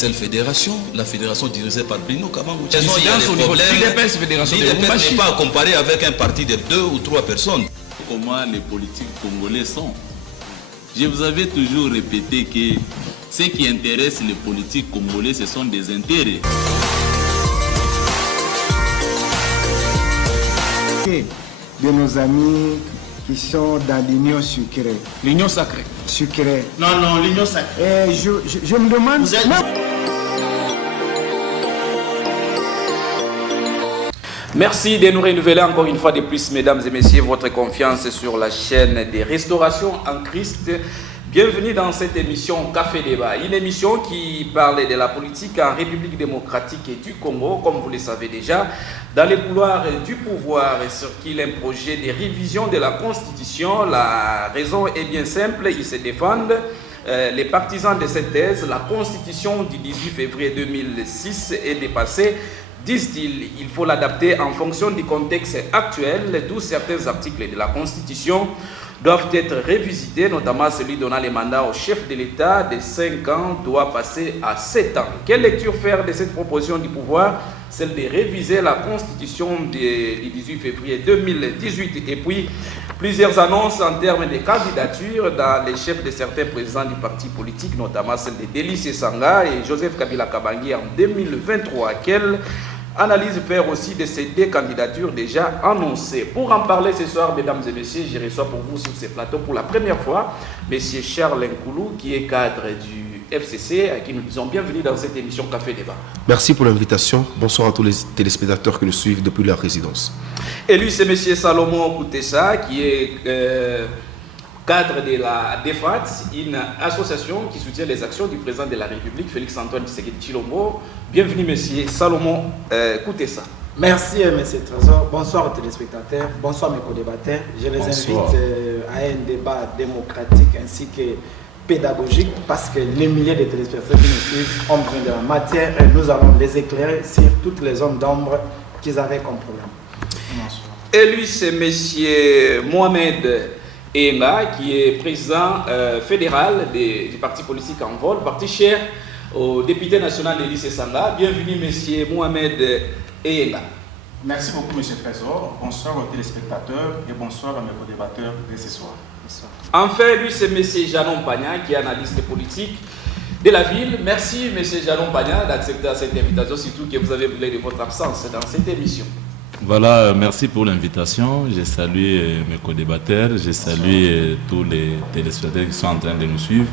seule fédération, la fédération dirigée par Bruno Kamangou. Au niveau de l'IDPS, fédération de L'IDPS n'est pas à comparer avec un parti de 2 ou 3 personnes. Comment les politiques congolais sont. Je vous avais toujours répété que ce qui intéresse les politiques congolais, ce sont des intérêts. De nos amis qui sont dans l'union sucrée. L'union sacrée. Sucrée. Non, l'union sacrée. Je me demande... Merci de nous renouveler encore une fois de plus, mesdames et messieurs, votre confiance sur la chaîne des Restaurations en Christ. Bienvenue dans cette émission Café Débat, une émission qui parle de la politique en République démocratique et du Congo, comme vous le savez déjà. Dans les couloirs du pouvoir circule un projet de révision de la Constitution. La raison est bien simple, ils se défendent. Les partisans de cette thèse, la Constitution du 18 février 2006 est dépassée. Disent-ils, il faut l'adapter en fonction du contexte actuel, d'où certains articles de la Constitution doivent être révisités, notamment celui donnant les mandats au chef de l'État de 5 ans doit passer à 7 ans. Quelle lecture faire de cette proposition du pouvoir? Celle de réviser la Constitution du 18 février 2018 et puis plusieurs annonces en termes de candidature dans les chefs de certains présidents du parti politique, notamment celle de Délice Sanga et Joseph Kabila Kabangi en 2023. Quelle analyse faire aussi de ces 2 candidatures déjà annoncées? Pour en parler ce soir, mesdames et messieurs, je reçois pour vous sur ce plateau pour la première fois M. Charles Nkoulou, qui est cadre du FCC, à qui nous disons bienvenue dans cette émission Café Débat. Merci pour l'invitation. Bonsoir à tous les téléspectateurs qui nous suivent depuis leur résidence. Et lui, c'est M. Salomon Koutessa, qui est cadre de la DEFAT, une association qui soutient les actions du président de la République, Félix-Antoine Tshisekedi Tshilombo. Bienvenue, M. Salomon Koutessa. Merci, M. Trésor. Bonsoir aux téléspectateurs. Bonsoir, mes co-débatteurs. Je les invite à un débat démocratique ainsi que pédagogique parce que les milliers de téléspectateurs qui nous suivent ont besoin de la matière et nous allons les éclairer sur toutes les zones d'ombre qu'ils avaient comme problème. Bonsoir. Et lui, c'est M. Mohamed Enga, qui est président fédéral du parti politique en vol, parti cher au député national de Délice Sanga. Bienvenue, M. Mohamed Enga. Merci beaucoup, M. Trésor. Bonsoir aux téléspectateurs et bonsoir à mes co-débatteurs de ce soir. Enfin, lui, c'est M. Janon Pagna, qui est analyste politique de la ville. Merci, M. Janon Pagna, d'accepter cette invitation, surtout que vous avez voulu de votre absence dans cette émission. Voilà, merci pour l'invitation. Je salue mes co-débatteurs, je salue tous les téléspectateurs qui sont en train de nous suivre.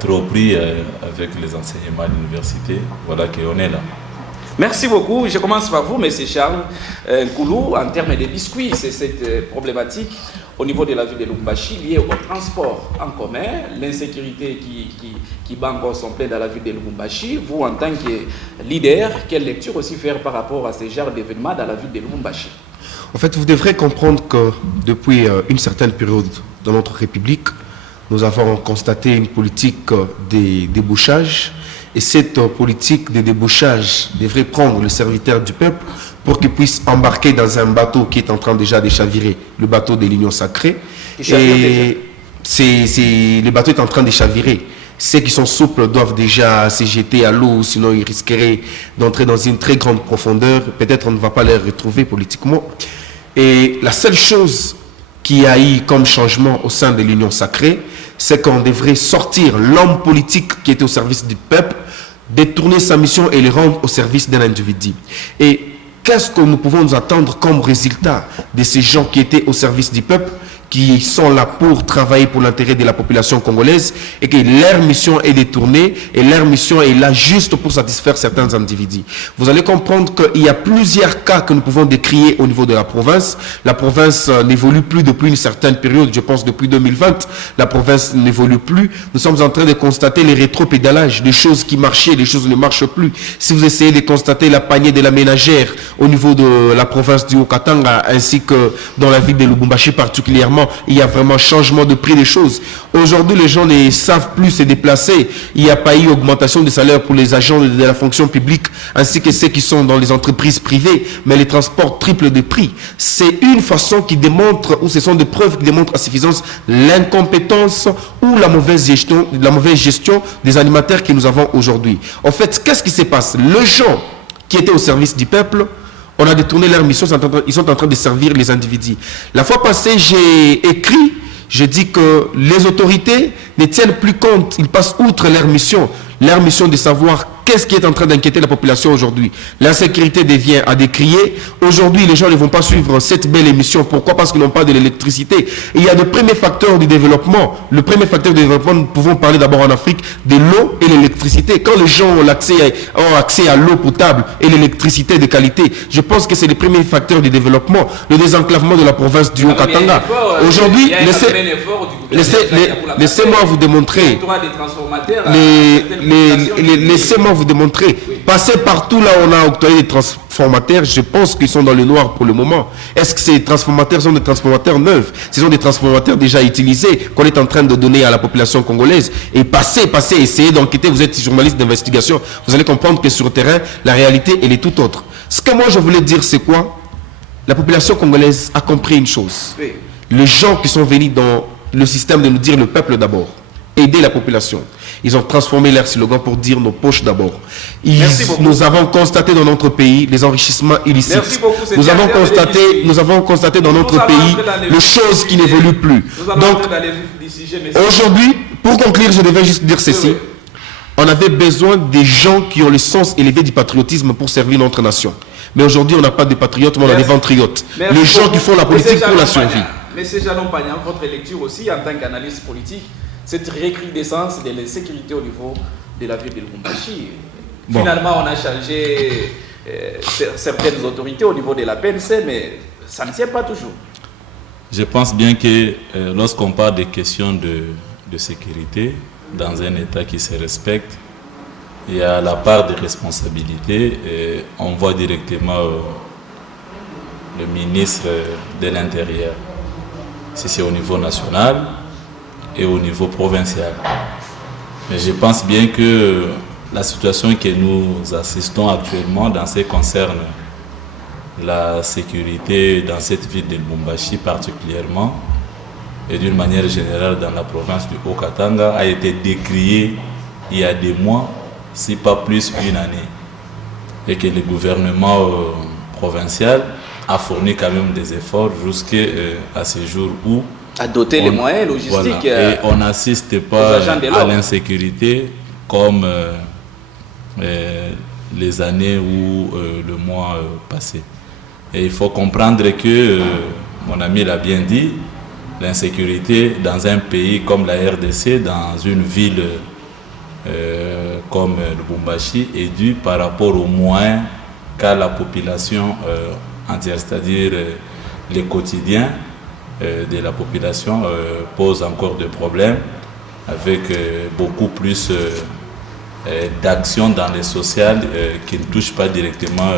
Trop pris avec les enseignements de l'université. Voilà qu'on est là. Merci beaucoup. Je commence par vous, M. Charles Nkoulou. En termes de biscuits, c'est cette problématique au niveau de la ville de Lubumbashi liée au transport en commun, l'insécurité qui bat encore son plein dans la ville de Lubumbashi. Vous, en tant que leader, quelle lecture aussi faire par rapport à ce genre d'événements dans la ville de Lubumbashi? En fait, vous devrez comprendre que depuis une certaine période dans notre République, nous avons constaté une politique de débouchage. Et cette politique de débouchage devrait prendre le serviteur du peuple pour qu'il puisse embarquer dans un bateau qui est en train déjà de chavirer, le bateau de l'Union sacrée. Et le bateau est en train de chavirer. Ceux qui sont souples doivent déjà se jeter à l'eau, sinon ils risqueraient d'entrer dans une très grande profondeur. Peut-être on ne va pas les retrouver politiquement. Et la seule chose qui a eu comme changement au sein de l'Union sacrée, c'est qu'on devrait sortir l'homme politique qui était au service du peuple, détourner sa mission et le rendre au service d'un individu. Et qu'est-ce que nous pouvons nous attendre comme résultat de ces gens qui étaient au service du peuple, qui sont là pour travailler pour l'intérêt de la population congolaise et que leur mission est détournée et leur mission est là juste pour satisfaire certains individus. Vous allez comprendre qu'il y a plusieurs cas que nous pouvons décrire au niveau de la province. La province n'évolue plus depuis une certaine période, je pense depuis 2020, la province n'évolue plus. Nous sommes en train de constater les rétropédalages, des choses qui marchaient, des choses ne marchent plus. Si vous essayez de constater la panier de la ménagère au niveau de la province du Haut-Katanga ainsi que dans la ville de Lubumbashi particulièrement, vraiment, il y a vraiment changement de prix des choses. Aujourd'hui, les gens ne savent plus se déplacer. Il n'y a pas eu augmentation des salaires pour les agents de la fonction publique, ainsi que ceux qui sont dans les entreprises privées, mais les transports triplent de prix. C'est une façon qui démontre, ou ce sont des preuves qui démontrent à suffisance l'incompétence ou la mauvaise gestion des animateurs que nous avons aujourd'hui. En fait, qu'est-ce qui se passe? Les gens qui étaient au service du peuple, on a détourné leur mission, ils sont en train de servir les individus. La fois passée, j'ai écrit, j'ai dit que les autorités ne tiennent plus compte, ils passent outre leur mission de savoir qu'est-ce qui est en train d'inquiéter la population aujourd'hui. L'insécurité devient à décrier. Aujourd'hui, les gens ne vont pas suivre cette belle émission. Pourquoi? Parce qu'ils n'ont pas de l'électricité. Il y a de premiers facteurs du développement. Le premier facteur du développement, nous pouvons parler d'abord en Afrique de l'eau et l'électricité. Quand les gens ont accès à l'eau potable et l'électricité de qualité, je pense que c'est le premier facteur du développement. Le désenclavement de la province du Haut-Katanga. Aujourd'hui, laissez-moi vous démontrer. Laissez-moi vous démontrer. Passez partout là où on a octroyé des transformateurs, je pense qu'ils sont dans le noir pour le moment. Est-ce que ces transformateurs sont des transformateurs neufs? Ce sont des transformateurs déjà utilisés qu'on est en train de donner à la population congolaise. Et passez, essayez d'enquêter. Vous êtes journaliste d'investigation. Vous allez comprendre que sur le terrain, la réalité, elle est tout autre. Ce que moi je voulais dire, c'est quoi? La population congolaise a compris une chose. Oui. Les gens qui sont venus dans le système de nous dire le peuple d'abord, aider la population. Ils ont transformé leur slogan pour dire nos poches d'abord. Nous avons constaté dans notre pays les enrichissements illicites. Nous avons constaté dans notre pays les choses qui n'évoluent plus. Donc, aujourd'hui, pour conclure, je devais juste dire ceci. On avait besoin des gens qui ont le sens élevé du patriotisme pour servir notre nation. Mais aujourd'hui, on n'a pas de patriotes, mais on a des ventriotes. Les gens qui font la politique pour la survie. Monsieur Jalon Pagnan, votre lecture aussi en tant qu'analyste politique, cette recrudescence de l'insécurité au niveau de la ville de Lubumbashi. Bon. Finalement, on a changé certaines autorités au niveau de la PNC, mais ça ne tient pas toujours. Je pense bien que lorsqu'on parle des questions de sécurité, dans un État qui se respecte, il y a la part de responsabilité et on voit directement le ministre de l'Intérieur. Si c'est au niveau national et au niveau provincial. Mais je pense bien que la situation que nous assistons actuellement dans ce qui concerne la sécurité dans cette ville de Lubumbashi particulièrement et d'une manière générale dans la province du Haut-Katanga a été décriée il y a des mois, si pas plus une année. Et que le gouvernement provincial a fourni quand même des efforts jusqu'à ce jour où à doter les moyens logistiques. Voilà. Et on n'assiste pas à l'insécurité comme les années ou le mois passé. Et il faut comprendre que, mon ami l'a bien dit, l'insécurité dans un pays comme la RDC, dans une ville comme Lubumbashi, est due par rapport aux moyens qu'a la population entière, c'est-à-dire les quotidiens de la population pose encore des problèmes avec beaucoup plus d'actions dans les sociales qui ne touchent pas directement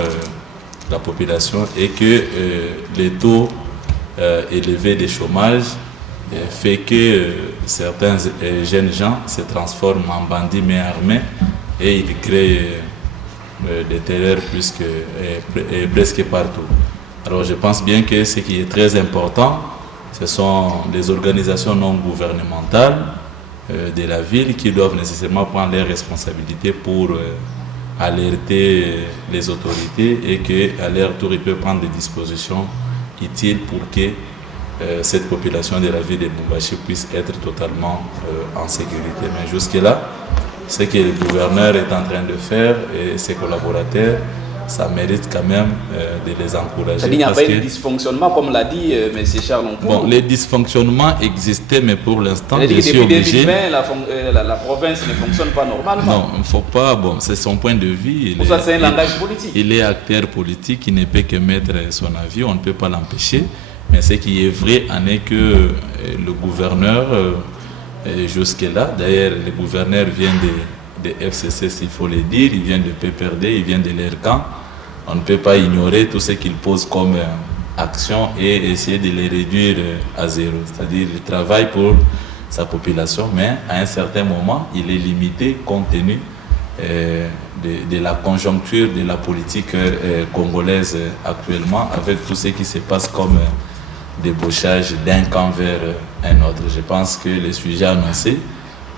la population et que les taux élevés de chômage fait que certains jeunes gens se transforment en bandits main armée et ils créent des terreurs presque partout. Alors je pense bien que ce qui est très important, ce sont les organisations non gouvernementales de la ville qui doivent nécessairement prendre leurs responsabilités pour alerter les autorités et qu'à leur tour, ils peuvent prendre des dispositions utiles pour que cette population de la ville de Lubumbashi puisse être totalement en sécurité. Mais jusque-là, ce que le gouverneur est en train de faire et ses collaborateurs, ça mérite quand même de les encourager. Il n'y a pas de dysfonctionnement, comme l'a dit M. Charles. Bon, les dysfonctionnements existaient, mais pour l'instant, je suis obligé. La province ne fonctionne pas normalement. Non, il ne faut pas. Bon, c'est son point de vue. Ça, c'est un langage politique. Il est acteur politique, il ne peut que mettre son avis, on ne peut pas l'empêcher. Mais ce qui est vrai en est que le gouverneur, jusque-là, d'ailleurs, le gouverneur vient de FCC, s'il faut le dire, il vient de PPRD, il vient de l'ERCAN. On ne peut pas ignorer tout ce qu'il pose comme actions et essayer de les réduire à zéro. C'est-à-dire il travaille pour sa population, mais à un certain moment, il est limité compte tenu de la conjoncture de la politique congolaise actuellement, avec tout ce qui se passe comme débauchage d'un camp vers un autre. Je pense que les sujets annoncés,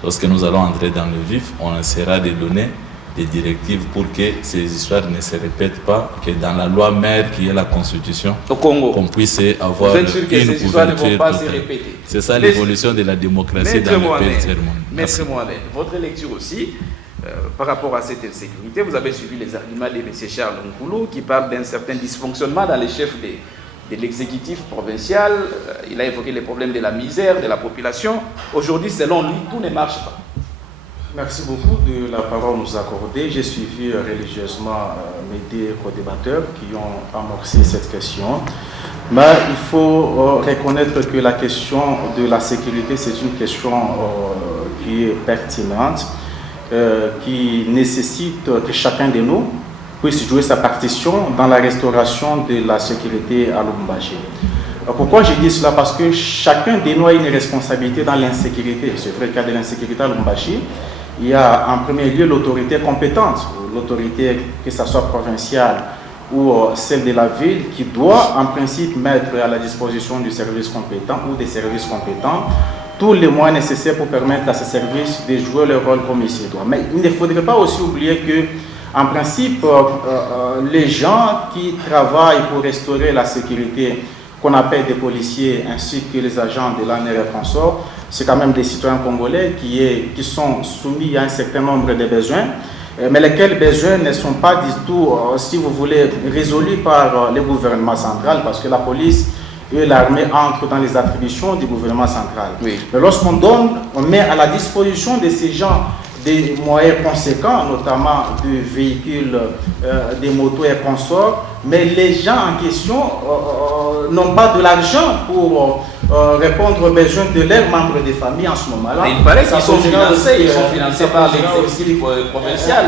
lorsque nous allons entrer dans le vif, on essaiera de donner des directives pour que ces histoires ne se répètent pas, que dans la loi mère qui est la constitution, au Congo, qu'on puisse avoir une ouverture totale. C'est ça l'évolution de la démocratie dans le pays tiers monde. Maître Mohamed, votre lecture aussi, par rapport à cette insécurité, vous avez suivi les arguments de M. Charles Nkoulou qui parle d'un certain dysfonctionnement dans les chefs de l'exécutif provincial. Il a évoqué les problèmes de la misère, de la population. Aujourd'hui, selon lui, tout ne marche pas. Merci beaucoup de la parole nous accorder. J'ai suivi religieusement mes deux co-débatteurs qui ont amorcé cette question. Mais il faut reconnaître que la question de la sécurité, c'est une question qui est pertinente, qui nécessite que chacun de nous puisse jouer sa partition dans la restauration de la sécurité à Lubumbashi. Pourquoi je dis cela? Parce que chacun de nous a une responsabilité dans l'insécurité. C'est vrai qu'il y a de l'insécurité à Lubumbashi. Il y a en premier lieu l'autorité compétente, l'autorité que ce soit provinciale ou celle de la ville, qui doit en principe mettre à la disposition du service compétent ou des services compétents tous les moyens nécessaires pour permettre à ces services de jouer leur rôle comme il se doit. Mais il ne faudrait pas aussi oublier que, en principe, les gens qui travaillent pour restaurer la sécurité, qu'on appelle des policiers ainsi que les agents de l'ANR et consorts, c'est quand même des citoyens congolais qui sont soumis à un certain nombre de besoins, mais lesquels besoins ne sont pas du tout, si vous voulez, résolus par le gouvernement central, parce que la police et l'armée entrent dans les attributions du gouvernement central. Oui. Mais lorsqu'on met à la disposition de ces gens des moyens conséquents, notamment de véhicules, des motos et consorts, mais les gens en question n'ont pas de l'argent pour répondre aux besoins de leurs membres de famille en ce moment-là. Mais il paraît qu'ils sont financés par l'exécutif provincial.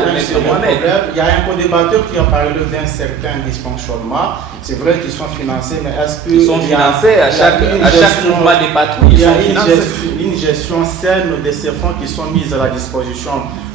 Il y a un co-débatteur qui a parlé d'un certain dysfonctionnement. C'est vrai qu'ils sont financés, mais est-ce qu'ils sont financés à chaque mouvement des patrouilles? Il y a une gestion saine de ces fonds qui sont mis à la disposition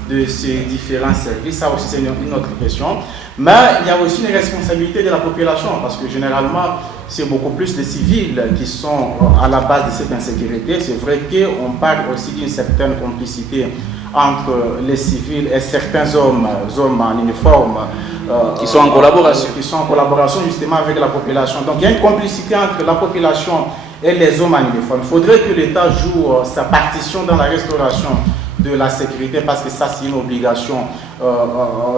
de ces différents services. Ça aussi, c'est une autre question. Mais il y a aussi une responsabilité de la population, parce que généralement, c'est beaucoup plus des civils qui sont à la base de cette insécurité. C'est vrai qu'on parle aussi d'une certaine complicité entre les civils et certains hommes en uniforme qui sont en collaboration. Qui sont en collaboration justement avec la population. Donc il y a une complicité entre la population et les hommes en uniforme. Il faudrait que l'État joue sa partition dans la restauration de la sécurité, parce que ça c'est une obligation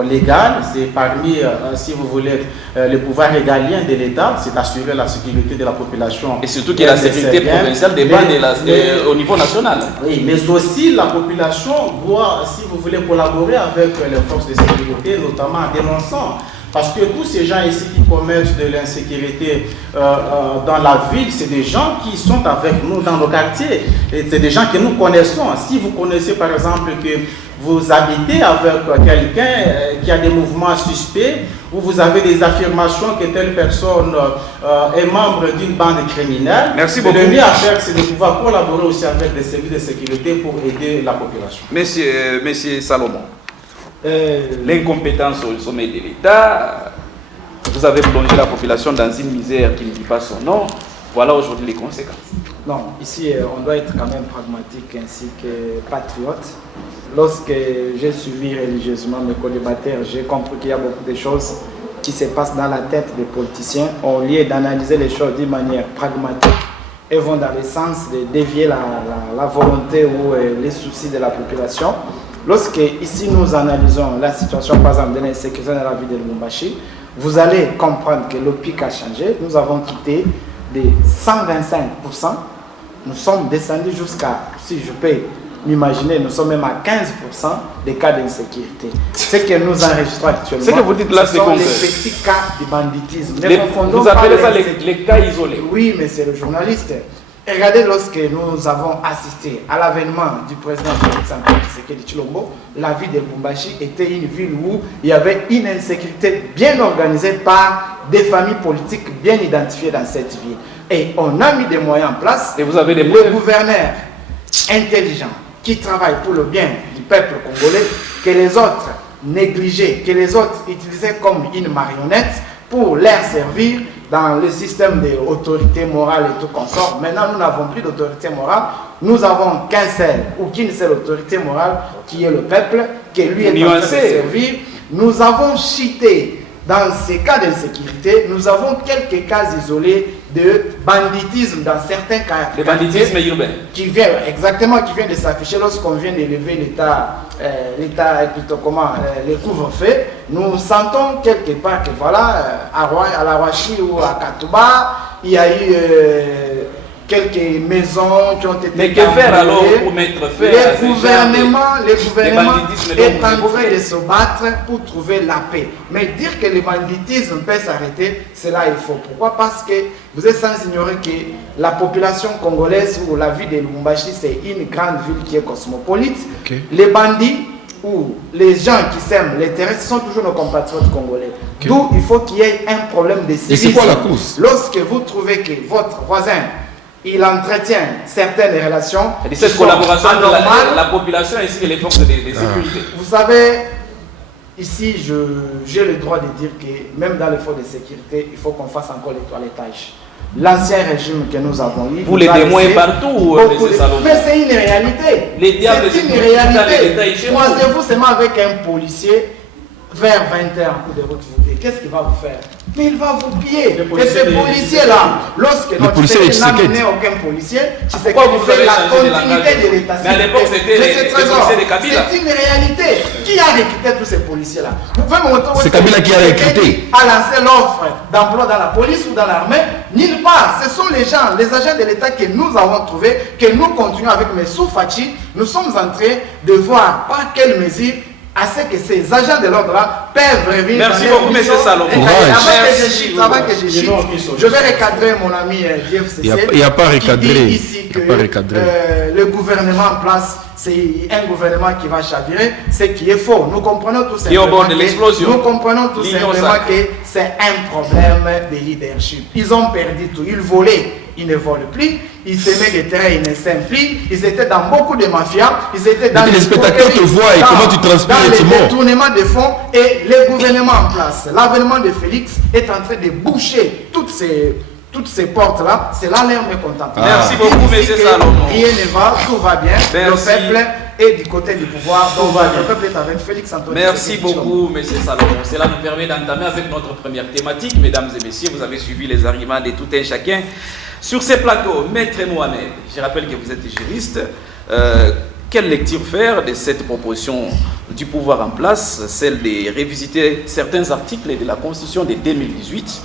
légale. C'est parmi, si vous voulez, le pouvoir régalien de l'État, c'est d'assurer la sécurité de la population. Et surtout que la sécurité provinciale dépend au niveau national. Oui, mais aussi la population doit, si vous voulez, collaborer avec les forces de sécurité, notamment en dénonçant. Parce que tous ces gens ici qui commettent de l'insécurité dans la ville, c'est des gens qui sont avec nous dans nos quartiers. Et c'est des gens que nous connaissons. Si vous connaissez par exemple que vous habitez avec quelqu'un qui a des mouvements suspects, ou vous avez des affirmations que telle personne est membre d'une bande criminelle, merci beaucoup. Le mieux à faire, c'est de pouvoir collaborer aussi avec les services de sécurité pour aider la population. Monsieur Salomon. L'incompétence au sommet de l'État, vous avez plongé la population dans une misère qui ne dit pas son nom. Voilà aujourd'hui les conséquences. Non, ici on doit être quand même pragmatique ainsi que patriote. Lorsque j'ai suivi religieusement mes co-débatteurs, j'ai compris qu'il y a beaucoup de choses qui se passent dans la tête des politiciens. Au lieu d'analyser les choses d'une manière pragmatique, et vont dans le sens de dévier la volonté ou les soucis de la population. Lorsque ici nous analysons la situation par exemple de l'insécurité dans la ville de Lubumbashi, vous allez comprendre que le pic a changé. Nous avons quitté de 125%, nous sommes descendus jusqu'à, si je peux m'imaginer, nous sommes même à 15% des cas d'insécurité. Ce que nous enregistrons actuellement, ce que vous dites là, ce sont les petits cas de banditisme. Vous appelez ça les cas isolés? Oui, mais c'est le journaliste. Regardez, lorsque nous avons assisté à l'avènement du président Félix Antoine Tshisekedi Tshilombo, la ville de Lubumbashi était une ville où il y avait une insécurité bien organisée par des familles politiques bien identifiées dans cette ville. Et on a mis des moyens en place. Et vous avez des gouverneurs intelligents qui travaillent pour le bien du peuple congolais, que les autres négligeaient, que les autres utilisaient comme une marionnette pour leur servir dans le système d'autorité morale et tout consort. Maintenant, nous n'avons plus d'autorité morale. Nous avons qu'une seule autorité morale qui est le peuple, qui lui est en train de servir. Nous avons cheaté dans ces cas d'insécurité. Nous avons quelques cas isolés de banditisme dans certains cas. Le banditisme urbain. Qui vient de s'afficher lorsqu'on vient d'élever les couvre-feux. Nous sentons quelque part que voilà, à la Roachi ou à Katouba, il y a eu quelques maisons qui ont été... Mais que faire alors pour mettre fin à le gouvernement est en train de se battre pour trouver la paix. Mais dire que le banditisme peut s'arrêter, cela il faut. Pourquoi? Parce que vous êtes sans ignorer que la population congolaise ou la ville de Lubumbashi, c'est une grande ville qui est cosmopolite. Okay. Les bandits ou les gens qui sèment les terrains, ce sont toujours nos compatriotes congolais. Okay. D'où il faut qu'il y ait un problème de civisme. Et c'est quoi la cause? Lorsque vous trouvez que votre voisin il entretient certaines relations. Et cette collaboration entre la population ainsi que les forces de sécurité. Vous savez, ici, j'ai le droit de dire que même dans les forces de sécurité, il faut qu'on fasse encore les toilettages. L'ancien régime que nous avons eu. Vous les témoins partout, mais c'est une réalité. C'est une réalité. Croisez-vous seulement avec un policier vers 20h en coup de route. Qu'est-ce qu'il va vous faire? Mais il va vous piller. Et ce policier-là, lorsque notre pays n'a mené aucun policier, tu sais qu'il fait la continuité de l'État. Mais à l'époque, c'était les policiers de Kabila. C'est une réalité. Qui a recruté tous ces policiers-là? Vous pouvez me montrer. C'est Kabila qui a recruté. A lancé l'offre d'emploi dans la police ou dans l'armée? Nulle part. Ce sont les gens, les agents de l'État que nous avons trouvés, que nous continuons avec M. Fachi. Nous sommes en train de voir par quelles mesures à ce que ces agents de l'ordre-là peuvent revenir. Merci beaucoup, M. Salomon. Avant que je chute, je vais recadrer mon ami DFCC. Il n'y a pas recadré. Ici que le gouvernement en place, c'est un gouvernement qui va chavirer, ce qui est faux. Nous comprenons tout simplement que c'est un problème de leadership. Ils ont perdu tout. Ils volaient. Ils ne volent plus, ils s'aimaient des terrains, ils ne s'aiment plus, ils étaient dans beaucoup de mafias, ils étaient dans les spectateurs te voient et comment tu transpires dans les détournements de fonds et le gouvernement en place. L'avènement de Félix est en train de boucher toutes ces portes-là, c'est là leur mécontentement. Merci beaucoup, M. Salomon. Rien ne va, tout va bien, merci. Le peuple est du côté du pouvoir, donc le peuple est avec Félix Antoine. Merci beaucoup, M. Salomon. Cela nous permet d'entamer avec notre première thématique. Mesdames et messieurs, vous avez suivi les arguments de tout un chacun. Sur ces plateaux, Maître Mohamed, je rappelle que vous êtes juriste. Quelle lecture faire de cette proposition du pouvoir en place, celle de révisiter certains articles de la Constitution de 2018?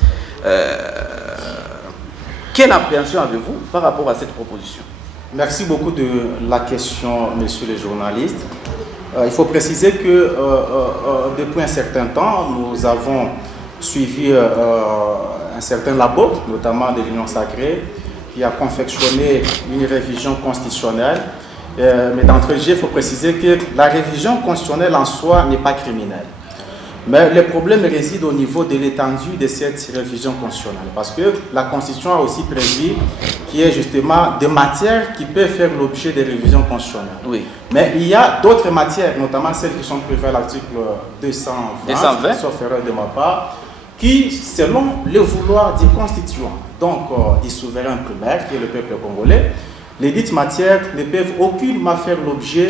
Quelle appréhension avez-vous par rapport à cette proposition? Merci beaucoup de la question, messieurs les journalistes. Il faut préciser que depuis un certain temps, nous avons suivi un certain labo, notamment de l'Union sacrée, qui a confectionné une révision constitutionnelle. Mais d'entrée de jeu, il faut préciser que la révision constitutionnelle en soi n'est pas criminelle. Mais le problème réside au niveau de l'étendue de cette révision constitutionnelle. Parce que la Constitution a aussi prévu qu'il y ait justement des matières qui peuvent faire l'objet de révisions constitutionnelles. Oui. Mais il y a d'autres matières, notamment celles qui sont prévues à l'article 220, sauf erreur de ma part, qui, selon le vouloir du constituant, donc du souverain primaire, qui est le peuple congolais, les dites matières ne peuvent aucunement faire l'objet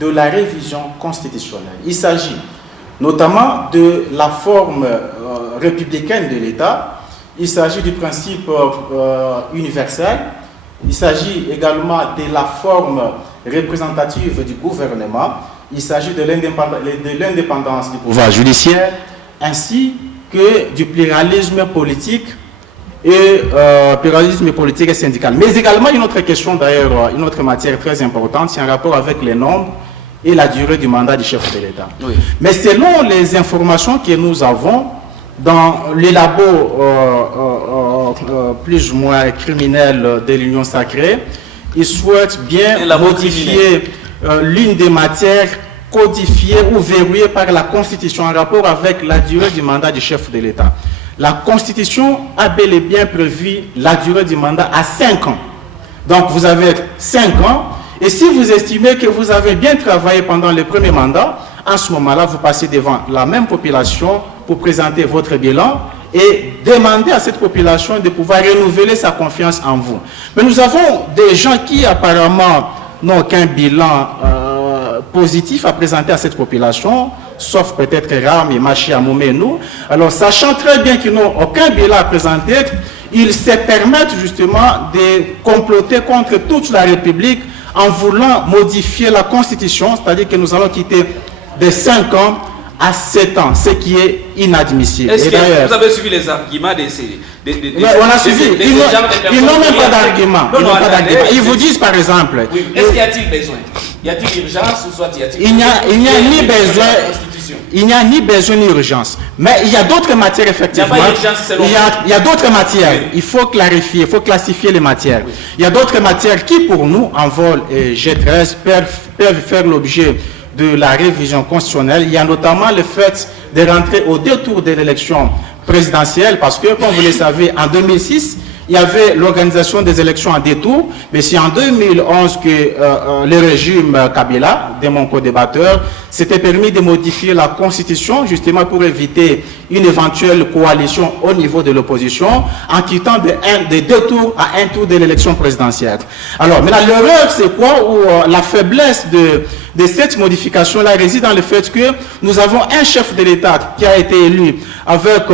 de la révision constitutionnelle. Il s'agit notamment de la forme républicaine de l'État, il s'agit du principe universel, il s'agit également de la forme représentative du gouvernement, il s'agit de l'indépendance du pouvoir judiciaire, ainsi que du pluralisme politique et syndical. Mais également une autre question d'ailleurs, une autre matière très importante, c'est en rapport avec les nombres et la durée du mandat du chef de l'État. Oui. Mais selon les informations que nous avons, dans les labos plus ou moins criminels de l'Union sacrée, ils souhaitent bien modifier l'une des matières codifiées ou verrouillées par la Constitution en rapport avec la durée du mandat du chef de l'État. La Constitution a bel et bien prévu la durée du mandat à 5 ans. Donc vous avez 5 ans, et si vous estimez que vous avez bien travaillé pendant le premier mandat, en ce moment-là, vous passez devant la même population pour présenter votre bilan et demander à cette population de pouvoir renouveler sa confiance en vous. Mais nous avons des gens qui apparemment n'ont aucun bilan positif à présenter à cette population, sauf peut-être Ram et Machi Amoumé et nous. Alors, sachant très bien qu'ils n'ont aucun bilan à présenter, ils se permettent justement de comploter contre toute la République en voulant modifier la Constitution, c'est-à-dire que nous allons quitter de 5 ans à 7 ans, ce qui est inadmissible. Est-ce que vous avez suivi les arguments de ces... on a suivi. Ils n'ont même pas d'argument. Ils vous disent par exemple... Oui. Est-ce qu'il y a-t-il besoin? Y a-t-il urgence ou soit y a-t-il... Il n'y a ni besoin... Il n'y a ni besoin ni urgence. Mais il y a d'autres matières, effectivement. Il y a d'autres matières. Oui. Il faut clarifier, il faut classifier les matières. Oui. Il y a d'autres matières qui, pour nous, en vol et G13, peuvent faire l'objet de la révision constitutionnelle. Il y a notamment le fait de rentrer au détour de l'élection présidentielle, parce que, comme vous le savez, en 2006, il y avait l'organisation des élections en détour, mais c'est en 2011 que le régime Kabila, de mon co-débatteur, s'était permis de modifier la Constitution, justement pour éviter une éventuelle coalition au niveau de l'opposition, en quittant de 2 tours à 1 tour de l'élection présidentielle. Alors, maintenant, l'erreur, c'est quoi? Où la faiblesse de cette modification-là réside dans le fait que nous avons un chef de l'État qui a été élu avec,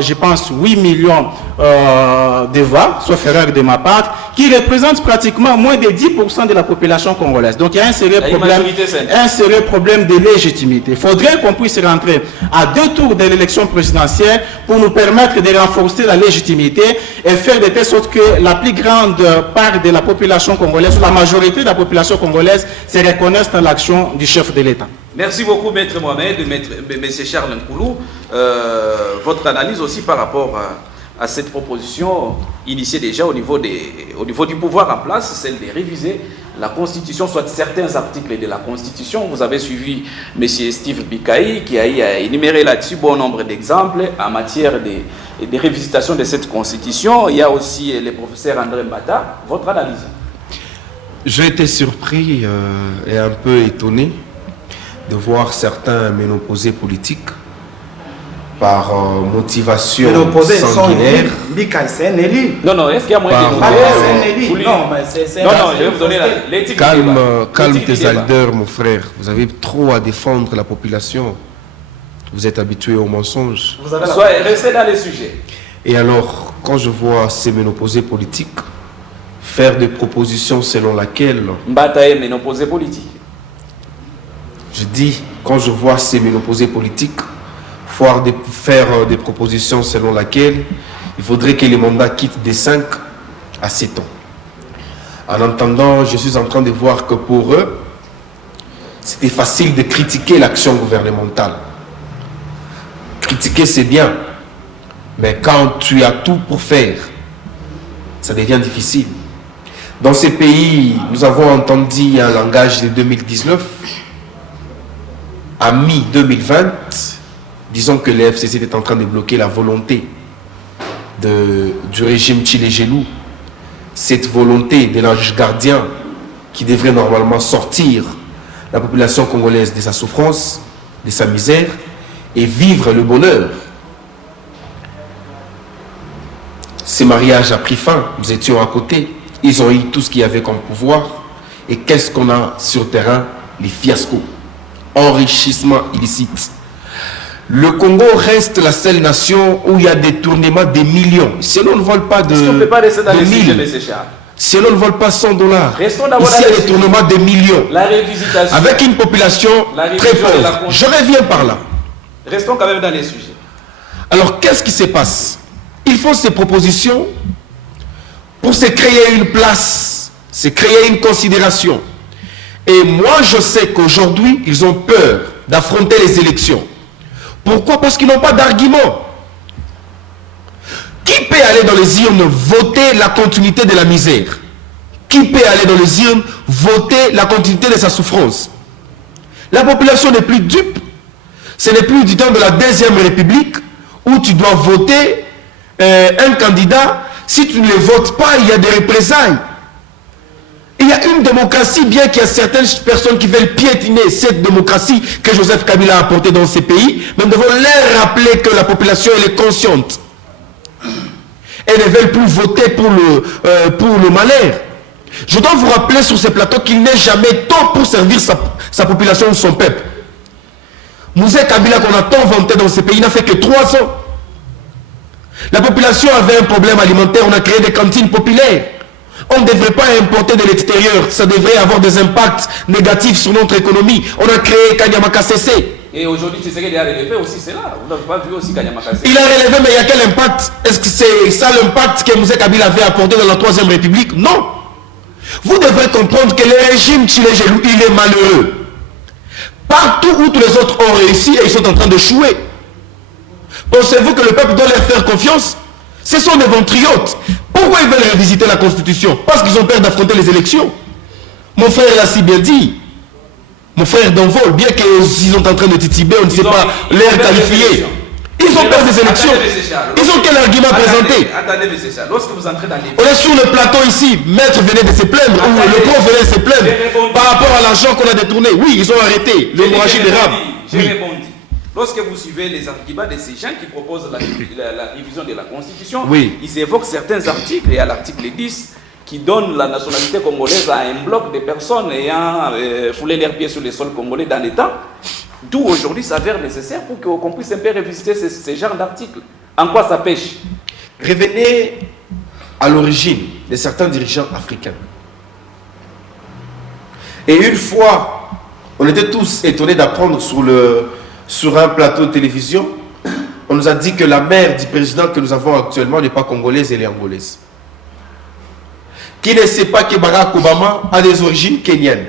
je pense, 8 millions de voix, sauf erreur de ma part, qui représente pratiquement moins de 10% de la population congolaise. Donc il y a un sérieux problème de légitimité. Il faudrait qu'on puisse rentrer à 2 tours de l'élection présidentielle pour nous permettre de renforcer la légitimité et faire de telle sorte que la plus grande part de la population congolaise, la majorité de la population congolaise, se reconnaisse dans l'action du chef de l'État. Merci beaucoup, Maître Mohamed, M. Charles Nkoulou. Votre analyse aussi par rapport à cette proposition initiée déjà au niveau du pouvoir en place, celle de réviser la Constitution, soit certains articles de la Constitution. Vous avez suivi M. Steve Bikaï qui a énuméré là-dessus bon nombre d'exemples en matière de révisitation de cette Constitution. Il y a aussi le professeur André Mbata. Votre analyse? J'ai été surpris et un peu étonné de voir certains ménopausés politiques par motivation sanguinaire. Non, est-ce qu'il y a moyen de... Non, je vais vous donner l'éthique. Calme tes alders, mon frère. Vous avez trop à défendre la population. Vous êtes habitué au mensonge. Restez dans les sujets. Et alors, quand je vois ces ménopausés politiques faire des propositions selon laquelle... Mbata est ménopausé politique. Je dis, quand je vois ces ménopausés politiques faire des propositions selon laquelle il faudrait que les mandats quittent de 5 à 7 ans. En entendant, je suis en train de voir que pour eux, c'était facile de critiquer l'action gouvernementale. Critiquer, c'est bien. Mais quand tu as tout pour faire, ça devient difficile. Dans ces pays, nous avons entendu un langage de 2019. À mi-2020, disons que les FCC était en train de bloquer la volonté du régime Tchilé-Gelou. Cette volonté de l'ange gardien qui devrait normalement sortir la population congolaise de sa souffrance, de sa misère et vivre le bonheur. Ce mariage a pris fin, nous étions à côté, ils ont eu tout ce qu'il y avait comme pouvoir. Et qu'est-ce qu'on a sur le terrain? Les fiascos. Enrichissement illicite. Le Congo reste la seule nation où il y a des tournements de millions. Si on ne vole pas de 1000, si on ne vole pas $100, ici il y a des tournements de millions. La révisitation. Avec une population très pauvre. Je reviens par là. Restons quand même dans les sujets. Alors qu'est-ce qui se passe? Ils font ces propositions pour se créer une place, se créer une considération. Et moi, je sais qu'aujourd'hui, ils ont peur d'affronter les élections. Pourquoi? Parce qu'ils n'ont pas d'argument. Qui peut aller dans les urnes voter la continuité de la misère? Qui peut aller dans les urnes voter la continuité de sa souffrance? La population n'est plus dupe. Ce n'est plus du temps de la Deuxième République où tu dois voter un candidat. Si tu ne le votes pas, il y a des représailles. Il y a une démocratie, bien qu'il y a certaines personnes qui veulent piétiner cette démocratie que Joseph Kabila a apportée dans ces pays, mais nous devons leur rappeler que la population elle est consciente. Elles ne veulent plus voter pour le malheur. Je dois vous rappeler sur ces plateaux qu'il n'est jamais temps pour servir sa population ou son peuple. Moussé Kabila qu'on a tant vanté dans ces pays n'a fait que 3 ans. La population avait un problème alimentaire, on a créé des cantines populaires. On ne devrait pas importer de l'extérieur, ça devrait avoir des impacts négatifs sur notre économie. On a créé Kanyamaka CC. Et aujourd'hui, tu sais qu'il a relevé aussi cela. Vous n'avez pas vu aussi Kanyamaka CC. Il a relevé, mais il y a quel impact? Est-ce que c'est ça l'impact que Moussé Kabila avait apporté dans la Troisième République? Non. Vous devrez comprendre que le régime Tchilegelou, il est malheureux. Partout où tous les autres ont réussi et ils sont en train de chouer. Pensez-vous que le peuple doit leur faire confiance? Ce sont des ventriotes. Pourquoi ils veulent revisiter la Constitution? Parce qu'ils ont peur d'affronter les élections. Mon frère l'a si bien dit. Mon frère d'envol, bien qu'ils sont en train de tituber, on ne sait pas l'air qualifié. Ils ont peur des élections. Ils ont quel argument présenter? Attendez, M. Séchard, lorsque vous entrez dans les... On est sur le plateau ici, maître venait de se plaindre, ou le prof venait de se plaindre par rapport à l'argent qu'on a détourné. Oui, ils ont arrêté l'hémorragie des rames. J'ai répondu. Lorsque vous suivez les arguments de ces gens qui proposent la révision de la Constitution, oui, ils évoquent certains articles, et à l'article 10, qui donne la nationalité congolaise à un bloc de personnes ayant foulé leurs pieds sur les sols congolais dans l'État. D'où aujourd'hui s'avère nécessaire pour qu'on puisse un peu revisiter ces genres d'articles. En quoi ça pêche? Revenez à l'origine de certains dirigeants africains. Et une fois, on était tous étonnés d'apprendre sur un plateau de télévision, on nous a dit que la mère du président que nous avons actuellement n'est pas congolaise, elle est angolaise. Qui ne sait pas que Barack Obama a des origines kenyanes?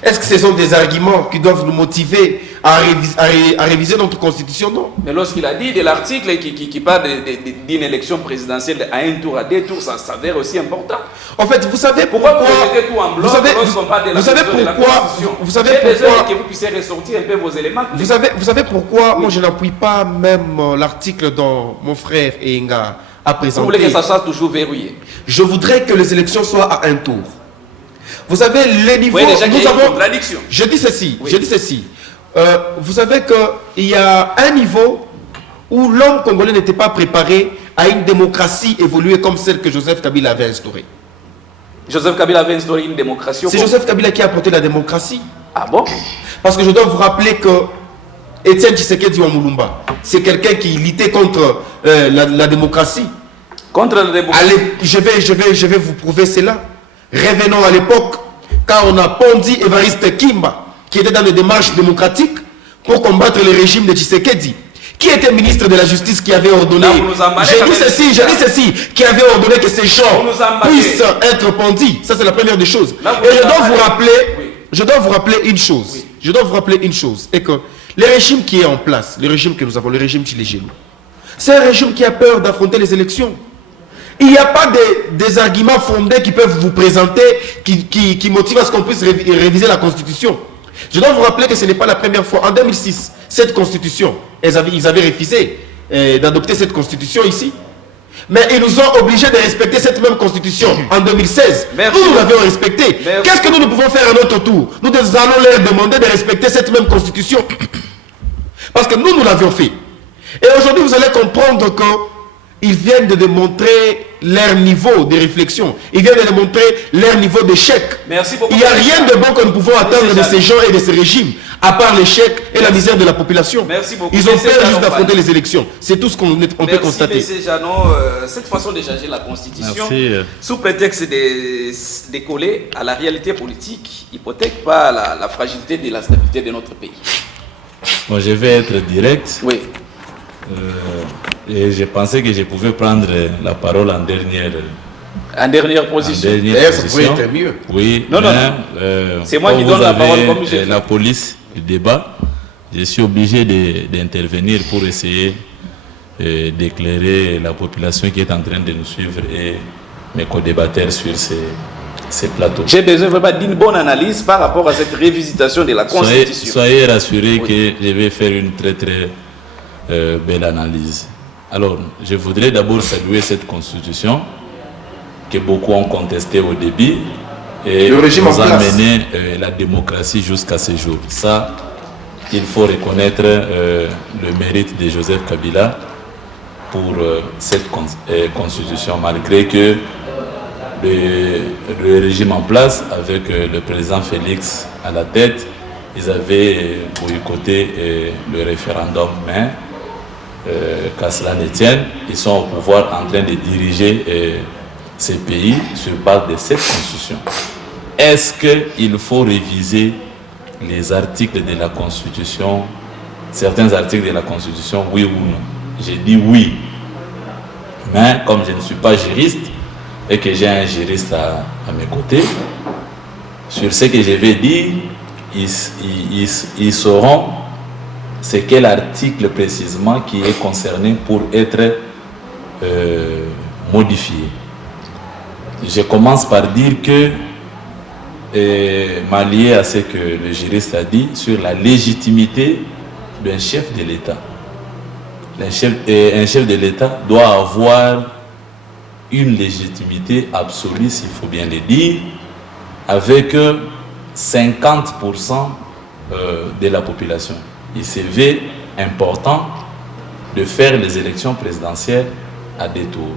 Est-ce que ce sont des arguments qui doivent nous motiver à réviser notre constitution? Non. Mais lorsqu'il a dit de l'article qui parle d'une élection présidentielle à 1 tour, à 2 tours, ça s'avère aussi important. En fait, vous savez pourquoi vous savez pourquoi que vous puissiez ressortir un peu vos éléments. Vous savez pourquoi moi je n'appuie pas même l'article dont mon frère Enga a présenté. Vous voulez que ça soit toujours verrouillé? Je voudrais que les élections soient à 1 tour. Vous savez, les niveaux... Oui, déjà qu'il y a une contradiction. Je dis ceci, oui. je dis ceci. Vous savez qu'il y a un niveau où l'homme congolais n'était pas préparé à une démocratie évoluée comme celle que Joseph Kabila avait instaurée. Joseph Kabila avait instauré une démocratie. C'est Joseph Kabila qui a apporté la démocratie. Ah bon? Parce que je dois vous rappeler que Etienne Tshisekedi Wamulumba, c'est quelqu'un qui luttait contre la démocratie. Contre la démocratie. Allez, je vais vous prouver cela. Revenons à l'époque, quand on a pondi Évariste Kimba, qui était dans les démarches démocratiques pour combattre le régime de Tshisekedi. Qui était ministre de la Justice qui avait ordonné, j'ai dit ceci, qui avait ordonné que ces gens puissent être pendus. Ça c'est la première des choses. Et je dois vous rappeler une chose. Oui. Je dois vous rappeler une chose. Et que le régime qui est en place, le régime que nous avons, le régime Tchilegelou, c'est un régime qui a peur d'affronter les élections. Il n'y a pas des arguments fondés qui peuvent vous présenter, qui motivent à ce qu'on puisse réviser la Constitution. Je dois vous rappeler que ce n'est pas la première fois. En 2006, cette Constitution, ils avaient refusé d'adopter cette Constitution ici. Mais ils nous ont obligés de respecter cette même Constitution en 2016. Nous l'avions respectée. Qu'est-ce que nous pouvons faire à notre tour? Nous allons leur demander de respecter cette même Constitution. Parce que nous l'avions fait. Et aujourd'hui, vous allez comprendre que ils viennent de démontrer leur niveau de réflexion. Ils viennent de démontrer leur niveau d'échec. Il n'y a rien de bon que nous pouvons attendre de ces gens et de ces régimes, à part l'échec et la misère de la population. Merci beaucoup. Ils ont peur juste d'affronter les élections. C'est tout ce qu'on peut constater. Merci, M. Jeannot. Cette façon de changer la Constitution, sous prétexte de coller à la réalité politique, hypothèque pas la fragilité de la stabilité de notre pays. Bon, je vais être direct. Oui. Et je pensais que je pouvais prendre la parole en dernière position. D'ailleurs, ça pourrait être mieux. Oui, non. C'est moi qui donne la parole comme j'ai fait. La police du débat, je suis obligé d'intervenir pour essayer d'éclairer la population qui est en train de nous suivre et mes co-débatteurs sur ces plateaux. J'ai besoin vraiment d'une bonne analyse par rapport à cette révisitation de la Constitution. Soyez rassurés que je vais faire une très très belle analyse. Alors, je voudrais d'abord saluer cette Constitution que beaucoup ont contestée au début et nous a mené la démocratie jusqu'à ce jour. Ça, il faut reconnaître le mérite de Joseph Kabila pour cette Constitution, malgré que le régime en place, avec le président Félix à la tête, ils avaient boycotté le référendum, mais qu'à cela ne tienne, ils sont au pouvoir en train de diriger ces pays sur base de cette Constitution. Est-ce qu'il faut réviser les articles de la Constitution, certains articles de la Constitution, oui ou non? J'ai dit oui. Mais comme je ne suis pas juriste et que j'ai un juriste à mes côtés, sur ce que je vais dire, ils sauront c'est quel article précisément qui est concerné pour être modifié. Je commence par dire que, m'allier à ce que le juriste a dit sur la légitimité d'un chef de l'État. Un chef de l'État doit avoir une légitimité absolue, s'il faut bien le dire, avec 50% de la population. Il s'est important de faire les élections présidentielles à deux tours.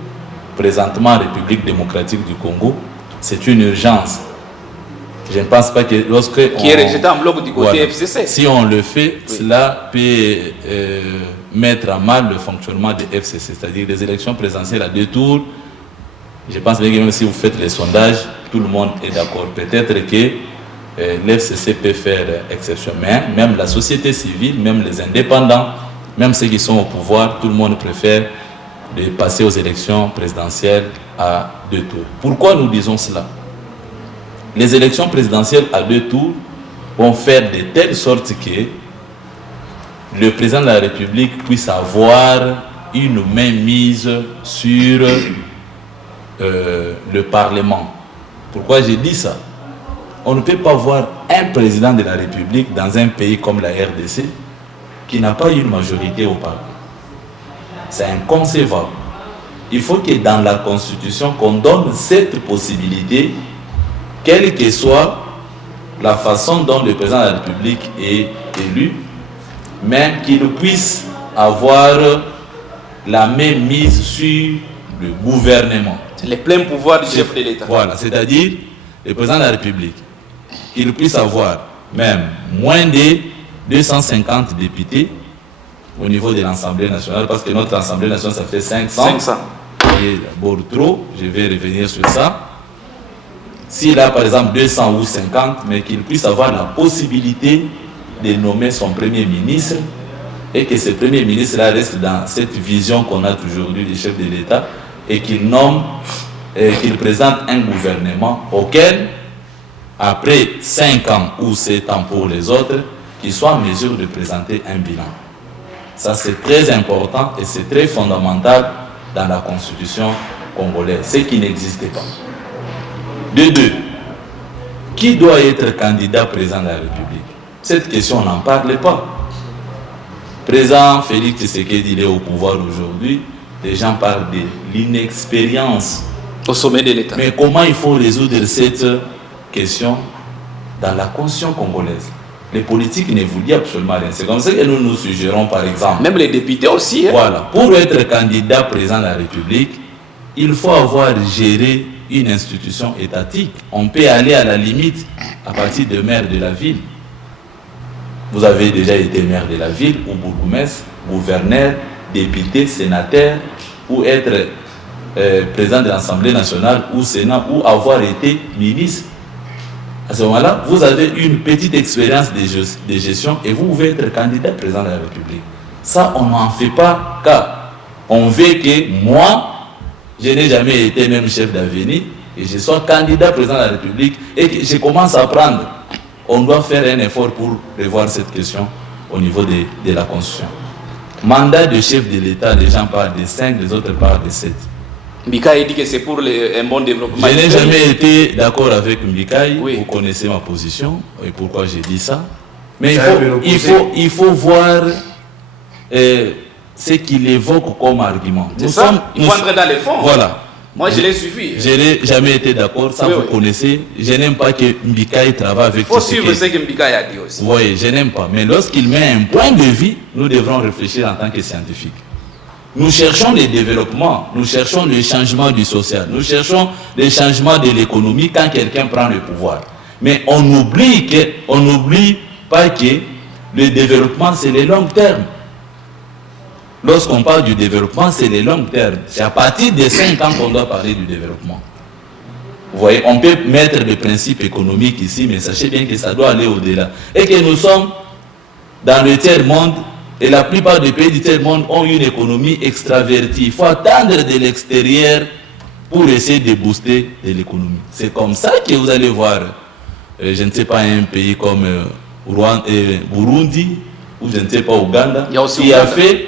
Présentement, en République démocratique du Congo, c'est une urgence. Je ne pense pas que lorsque... Qui est rejeté en bloc du côté FCC. Si on le fait, oui, cela peut mettre à mal le fonctionnement de FCC, c'est-à-dire des élections présidentielles à deux tours. Je pense que même si vous faites les sondages, tout le monde est d'accord. Peut-être que l'FCC peut faire exception, mais même la société civile, même les indépendants, même ceux qui sont au pouvoir, tout le monde préfère de passer aux élections présidentielles à deux tours. Pourquoi nous disons cela? Les élections présidentielles à deux tours vont faire de telle sorte que le président de la République puisse avoir une mainmise sur le Parlement. Pourquoi j'ai dit ça? On ne peut pas voir un président de la République dans un pays comme la RDC qui n'a pas une majorité au Parlement. C'est inconcevable. Il faut que dans la Constitution, qu'on donne cette possibilité, quelle que soit la façon dont le président de la République est élu, mais qu'il puisse avoir la même mise sur le gouvernement. C'est les pleins pouvoirs du chef de l'État. Voilà, c'est-à-dire le président de la République, qu'il puisse avoir même moins de 250 députés au niveau de l'Assemblée nationale, parce que notre Assemblée nationale, ça fait 500. Et beaucoup trop, je vais revenir sur ça. S'il a par exemple 200 ou 50, mais qu'il puisse avoir la possibilité de nommer son Premier ministre et que ce Premier ministre-là reste dans cette vision qu'on a aujourd'hui du chef de l'État et qu'il nomme, qu'il présente un gouvernement auquel, après 5 ans ou 7 ans pour les autres, qu'il soit en mesure de présenter un bilan. Ça, c'est très important et c'est très fondamental dans la Constitution congolaise, ce qui n'existait pas. De deux, qui doit être candidat président de la République? Cette question, on n'en parle pas. Président Félix Tshisekedi, il est au pouvoir aujourd'hui. Les gens parlent de l'inexpérience au sommet de l'État. Mais comment il faut résoudre cette question dans la Constitution congolaise? Les politiques ne vous disent absolument rien. C'est comme ça que nous nous suggérons, par exemple. Même les députés aussi. Hein? Voilà. Pour être candidat président de la République, il faut avoir géré une institution étatique. On peut aller à la limite à partir de maire de la ville. Vous avez déjà été maire de la ville, ou bourgmestre, gouverneur, député, sénateur, ou être président de l'Assemblée nationale, ou Sénat, ou avoir été ministre. À ce moment-là, vous avez une petite expérience de gestion et vous pouvez être candidat président de la République. Ça, on n'en fait pas car on veut que moi, je n'ai jamais été même chef d'avenir et je sois candidat président de la République et que je commence à prendre. On doit faire un effort pour revoir cette question au niveau de la Constitution. mandat de chef de l'État, les gens parlent de 5, les autres parlent de 7. Mbikaï dit que c'est pour un bon développement. Je n'ai jamais été d'accord avec Mbikaï, Oui. vous connaissez ma position et pourquoi j'ai dit ça. Mais il faut voir ce qu'il évoque comme argument. C'est ça, il faut entrer dans les fonds. Voilà. Moi, je l'ai suivi. Je n'ai jamais été d'accord, ça Oui, vous oui. connaissez. Je n'aime pas que Mbikaï travaille avec Il faut suivre ce que Mbikaï a dit aussi. Oui, je n'aime pas. Mais lorsqu'il met un point de vue, nous devrons réfléchir en tant que scientifiques. Nous cherchons le développement, nous cherchons le changement du social, nous cherchons le changement de l'économie quand quelqu'un prend le pouvoir. Mais on n'oublie pas que le développement, c'est le long terme. Lorsqu'on parle du développement, c'est le long terme. C'est à partir de 5 ans qu'on doit parler du développement. Vous voyez, on peut mettre des principes économiques ici, mais sachez bien que ça doit aller au-delà. Et que nous sommes dans le tiers-monde, et la plupart des pays du tiers-monde ont une économie extravertie. Il faut attendre de l'extérieur pour essayer de booster de l'économie. C'est comme ça que vous allez voir, je ne sais pas, un pays comme Burundi, ou je ne sais pas, Ouganda, qui a fait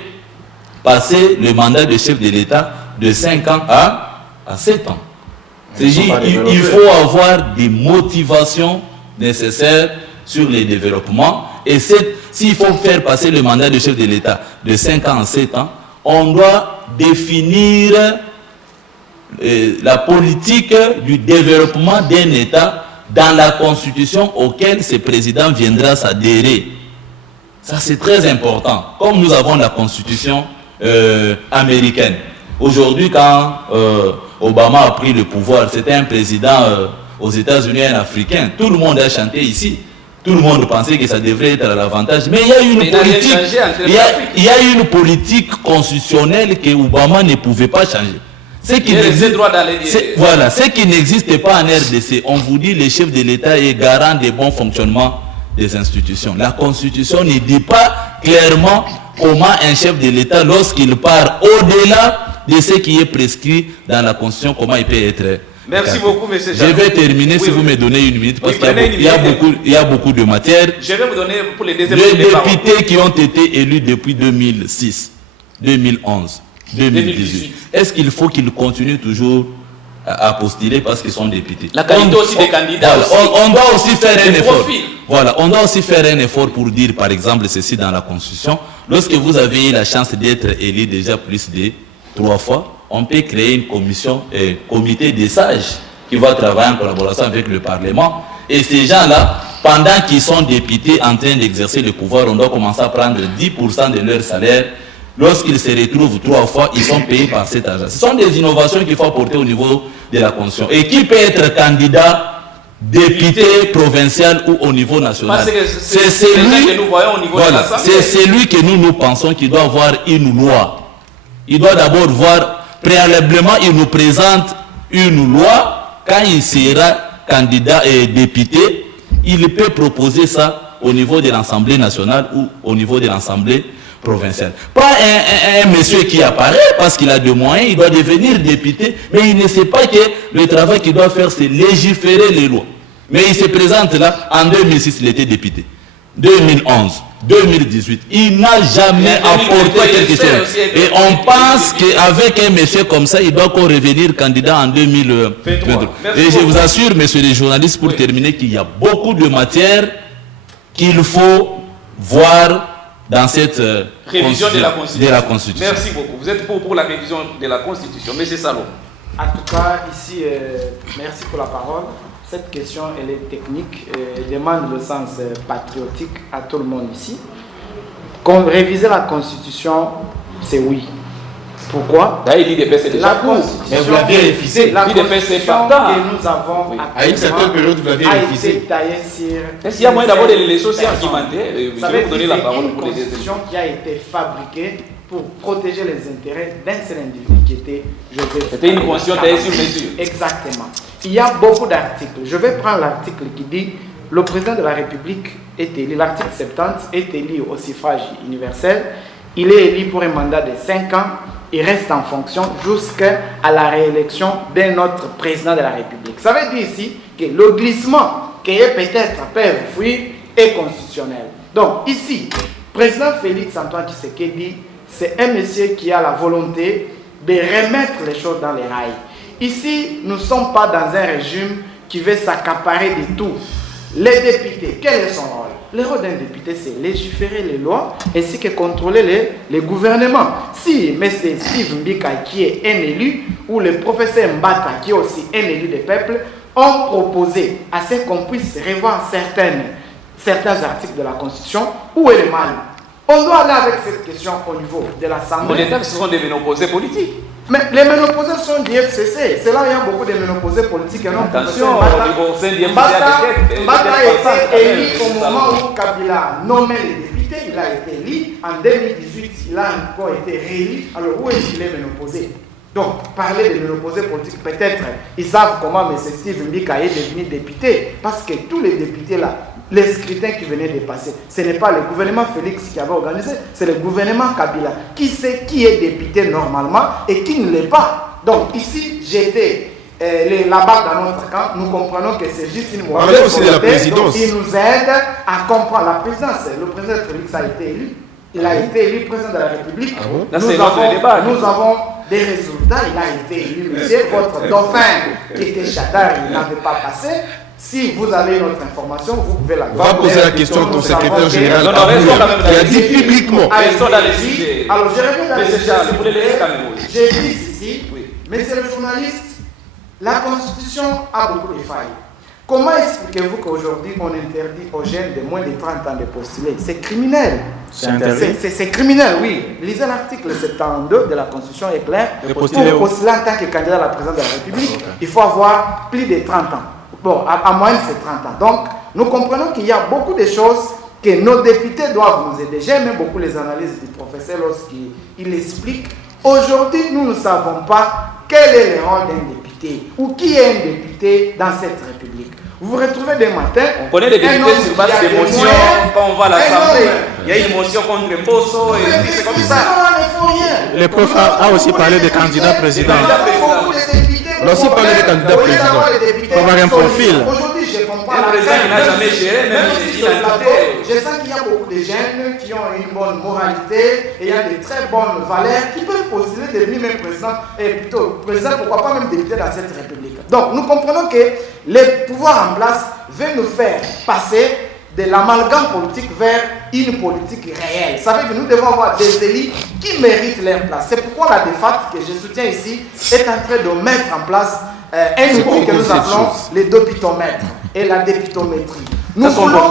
passer le mandat de chef de l'État de 5 ans à 7 ans. Il faut avoir des motivations nécessaires sur les développements. Et s'il faut faire passer le mandat de chef de l'État de 5 ans à 7 ans, on doit définir la politique du développement d'un État dans la constitution auquel ce président viendra s'adhérer. Ça, c'est très important. Comme nous avons la constitution américaine. Aujourd'hui, quand Obama a pris le pouvoir, c'était un président aux États-Unis, un Africain. Tout le monde a chanté ici. Tout le monde pensait que ça devrait être à l'avantage. Mais il y a une politique, il y a une politique constitutionnelle que Obama ne pouvait pas changer. Ce qui n'existe pas en RDC, on vous dit le chef de l'État est garant des bons fonctionnements des institutions. La Constitution ne dit pas clairement comment un chef de l'État, lorsqu'il part au-delà de ce qui est prescrit dans la Constitution, comment il peut être. Merci beaucoup, M. Je vais terminer si vous me donnez une minute, parce qu'il y a beaucoup de matière. Je vais vous donner pour les deuxièmes Les députés qui ont été élus depuis 2006, 2011, 2018, est-ce qu'il faut qu'ils continuent toujours à postuler parce qu'ils sont députés? La qualité aussi des candidats. On doit aussi faire un effort. Voilà, on doit aussi faire un effort pour dire, par exemple, ceci dans la Constitution. Lorsque vous avez eu la chance d'être élu déjà plus de 3 fois, on peut créer une commission, comité des sages qui va travailler en collaboration avec le Parlement. Et ces gens-là, pendant qu'ils sont députés en train d'exercer le pouvoir, on doit commencer à prendre 10% de leur salaire. Lorsqu'ils se retrouvent 3 fois, ils sont payés par cet argent. Ce sont des innovations qu'il faut apporter au niveau de la Constitution. Et qui peut être candidat, député provincial ou au niveau national? C'est celui que nous voyons au niveau de l'Assemblée. C'est celui que nous pensons qu'il doit avoir une loi. Il doit d'abord voir, préalablement, il nous présente une loi. Quand il sera candidat et député, il peut proposer ça au niveau de l'Assemblée nationale ou au niveau de l'Assemblée provinciale. Pas un monsieur qui apparaît parce qu'il a des moyens, il doit devenir député, mais il ne sait pas que le travail qu'il doit faire, c'est légiférer les lois. Mais il se présente là, en 2006, il était député. 2011, 2018, il n'a jamais apporté quelque chose. Et on pense qu'avec un monsieur comme ça, il doit encore revenir candidat en 2023. Et je vous assure, messieurs les journalistes, pour terminer, qu'il y a beaucoup de matières qu'il faut voir dans cette révision de la Constitution. Merci beaucoup. Vous êtes pour la révision de la Constitution. Monsieur Salom. En tout cas, ici, merci pour la parole. Cette question, elle est technique, elle demande le sens patriotique à tout le monde ici. Réviser la Constitution, c'est oui. Pourquoi? Là, il dit des la Constitution, mais vous l'avez révisé. La Constitution que nous avons à une certaine période, vous l'avez révisé. a été taillée sur... Est-ce qu'il y a moyen d'avoir des élections aussi argumentées? Je vais vous donner la parole pour les élections. C'est une Constitution qui a été fabriquée pour protéger les intérêts d'un seul individu qui était Joseph. C'était une constitution taillée sur mesure. Exactement. Il y a beaucoup d'articles. Je vais prendre l'article qui dit le président de la République est élu, l'article 70 est élu au suffrage universel. Il est élu pour un mandat de 5 ans. Il reste en fonction jusqu'à la réélection d'un autre président de la République. Ça veut dire ici que le glissement qui est peut-être peuvent fuir est constitutionnel. Donc ici, président Félix Antoine Tshisekedi c'est un monsieur qui a la volonté de remettre les choses dans les rails. Ici, nous ne sommes pas dans un régime qui veut s'accaparer de tout. Les députés, quel est son rôle? Le rôle d'un député, c'est légiférer les lois ainsi que contrôler les gouvernements. Si M. Steve Mbika, qui est un élu, ou le professeur Mbata, qui est aussi un élu du peuple, ont proposé à ce qu'on puisse revoir certains articles de la Constitution, où est le mal? On doit aller avec cette question au niveau de l'Assemblée. Les textes sont des ménopausés politiques. Mais les ménopausés sont du FCC. C'est là où il y a beaucoup de ménopausés politiques. Attention, Mbata a été élu au moment où Kabila nommait les députés. Il a été élu. En 2018, il a encore été réélu. Alors où est-ce qu'il est ménopausé? Donc, parler de ménopausés politiques, peut-être, ils savent comment M. Steve Mbika est devenu député. Parce que tous les députés là, les scrutins qui venaient de passer, ce n'est pas le gouvernement Félix qui avait organisé, c'est le gouvernement Kabila. Qui sait qui est député normalement et qui ne l'est pas? Donc ici, j'étais là-bas dans notre camp, nous comprenons que c'est juste une mauvaise volonté. Donc il nous aide à comprendre la présidence. Le président Félix a été élu. Il a été élu président de la République. Nous avons des résultats. Il a été élu, monsieur. Votre dauphin qui était Chadar, il n'avait pas passé. Si vous avez une autre information, vous pouvez la voir. On va poser la question à ton secrétaire général. Il a dit publiquement. Restons dans les sujets. Alors, je reviens dans les sujets. J'ai dit ici, monsieur le journaliste, la Constitution a beaucoup de failles. Comment expliquez-vous qu'aujourd'hui, on interdit aux jeunes de moins de 30 ans de postuler? C'est criminel. C'est criminel, oui. Lisez l'article 72 de la Constitution est clair. Pour postuler en tant que candidat à la présidence de la République, il faut avoir plus de 30 ans. Bon, à moyenne, c'est 30 ans. Donc, nous comprenons qu'il y a beaucoup de choses que nos députés doivent nous aider. J'aime beaucoup les analyses du professeur lorsqu'il explique. Aujourd'hui, nous ne savons pas quel est le rôle d'un député ou qui est un député dans cette République. Vous vous retrouvez des matins. On connaît les députés sur base d'émotions. Quand on va à l'Assemblée, il y a une motion contre Mbosso et c'est comme ça. Le prof a aussi parlé des candidats présidents. On a aussi parlé des candidats présidents. Il faut avoir un profil. Aujourd'hui, je comprends. Un président qui n'a jamais géré, même si je sens qu'il y a beaucoup de jeunes qui ont une bonne moralité et il y a de très bonnes valeurs qui peuvent postuler devenir même président, et plutôt président, pourquoi pas même député dans cette République. Donc nous comprenons que les pouvoirs en place veulent nous faire passer de l'amalgame politique vers une politique réelle. Ça veut dire que nous devons avoir des élus qui méritent leur place. C'est pourquoi la DEFAT, que je soutiens ici, est en train de mettre en place un outil que nous appelons les députomètres et la dépitométrie. Nous voulons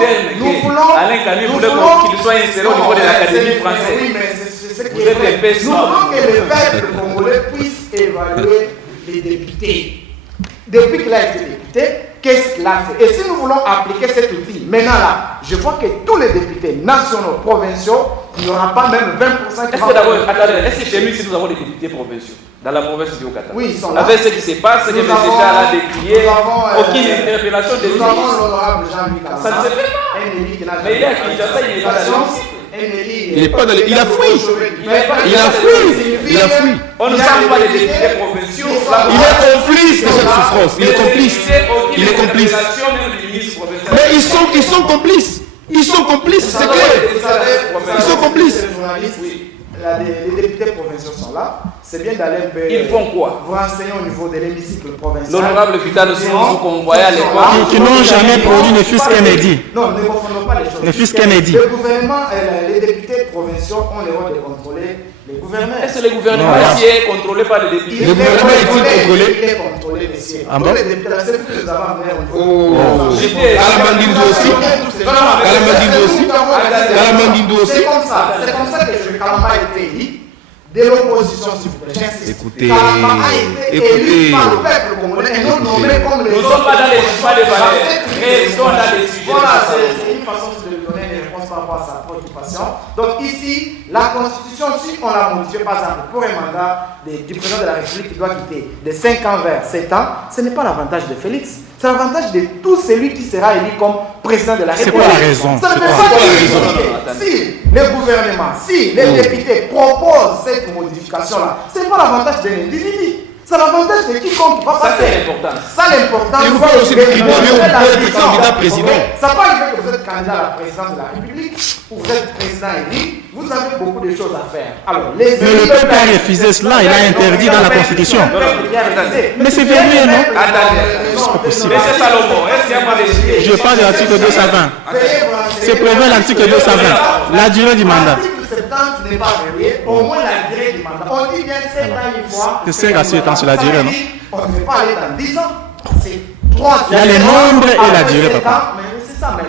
Alain Kani voulait qu'il soit inséré au niveau de l'Académie française. Oui, mais c'est ce qui est vrai. Nous voulons que le peuple congolais puisse évaluer les députés. Depuis qu'il a été député, qu'est-ce qu'il a fait? Et si nous voulons appliquer cet outil, maintenant là, je vois que tous les députés nationaux, provinciaux, il n'y aura pas même 20% qui Est-ce que chez nous, si nous avons des députés provinciaux dans la province du Haut-Katanga? Oui, ils sont là. Avec ce qui se passe, c'est que M. Charles a décrié aucune interpellation de nous avons l'honorable Jean-Louis Kamba. Ça ne se fait pas. Mais il est à Kinshasa, il n'est pas il n'est pas dans les... Il a fui. Il a fui. On ne sent pas les députés provinciaux. Il est complice de cette souffrance. Il est complice. Il est complice. Mais ils sont complices. Ils sont complices, c'est clair. Ils sont complices. Les députés provinciaux sont là. C'est bien d'aller un peu. Ils font quoi? Vous renseigner au niveau de l'hémicycle provincial. L'honorable Vital Soumou qu'on voyait à l'époque. Qui n'ont jamais produit ne fût-ce qu'un édit. Non, ne confondons pas les choses. Ne fût-ce qu'un édit. Le gouvernement, les députés provinciaux ont le rôle de contrôler les gouvernements. Est-ce que le gouvernement ici est contrôlé par les députés? Le gouvernement est contrôlé. Il est contrôlé, monsieur. Ah bon? Les députés, c'est ce que nous avons amené au niveau. C'est comme ça. C'est comme ça que je Kalamba a été élu. De l'opposition, s'il vous plaît. Écoutez, Kalamba a été élu par le peuple congolais et non nommé comme les Nous ne sommes pas dans les choix de valeurs. Restons dans les sujets. Voilà, c'est une façon de lui donner des réponses par rapport à sa préoccupation. Donc ici, la Constitution, si on l'a modifiée, par exemple, pour un mandat du président de la République qui doit quitter de 5 ans vers 7 ans, ce n'est pas l'avantage de Félix. C'est l'avantage de tout celui qui sera élu comme président de la République. C'est pas la raison. Ça ne fait pas la raison. Si le gouvernement, si les députés proposent cette modification-là, ce n'est pas l'avantage d'un individu. C'est l'avantage de quiconque va passer. Ça, l'important. Et vous pouvez aussi être candidat président. Ça ne pas arriver que vous êtes candidat à la présidence de la République ou vous êtes président élu. Vous avez beaucoup de choses à faire. Alors, mais le peuple a refusé cela, il a interdit dans la Constitution. Mais c'est verrouillé, non? C'est pas possible. Je parle de l'article 220. C'est prévu l'article 220. La durée du mandat. L'article 70 n'est pas verrouillé. Au moins la durée du mandat. On dit bien 7 ans une fois. C'est 5 à 7 ans sur la durée, non? On ne peut pas aller dans 10 ans. C'est 3 ans. Il y a les nombres et la durée, papa. Mais c'est ça, mais la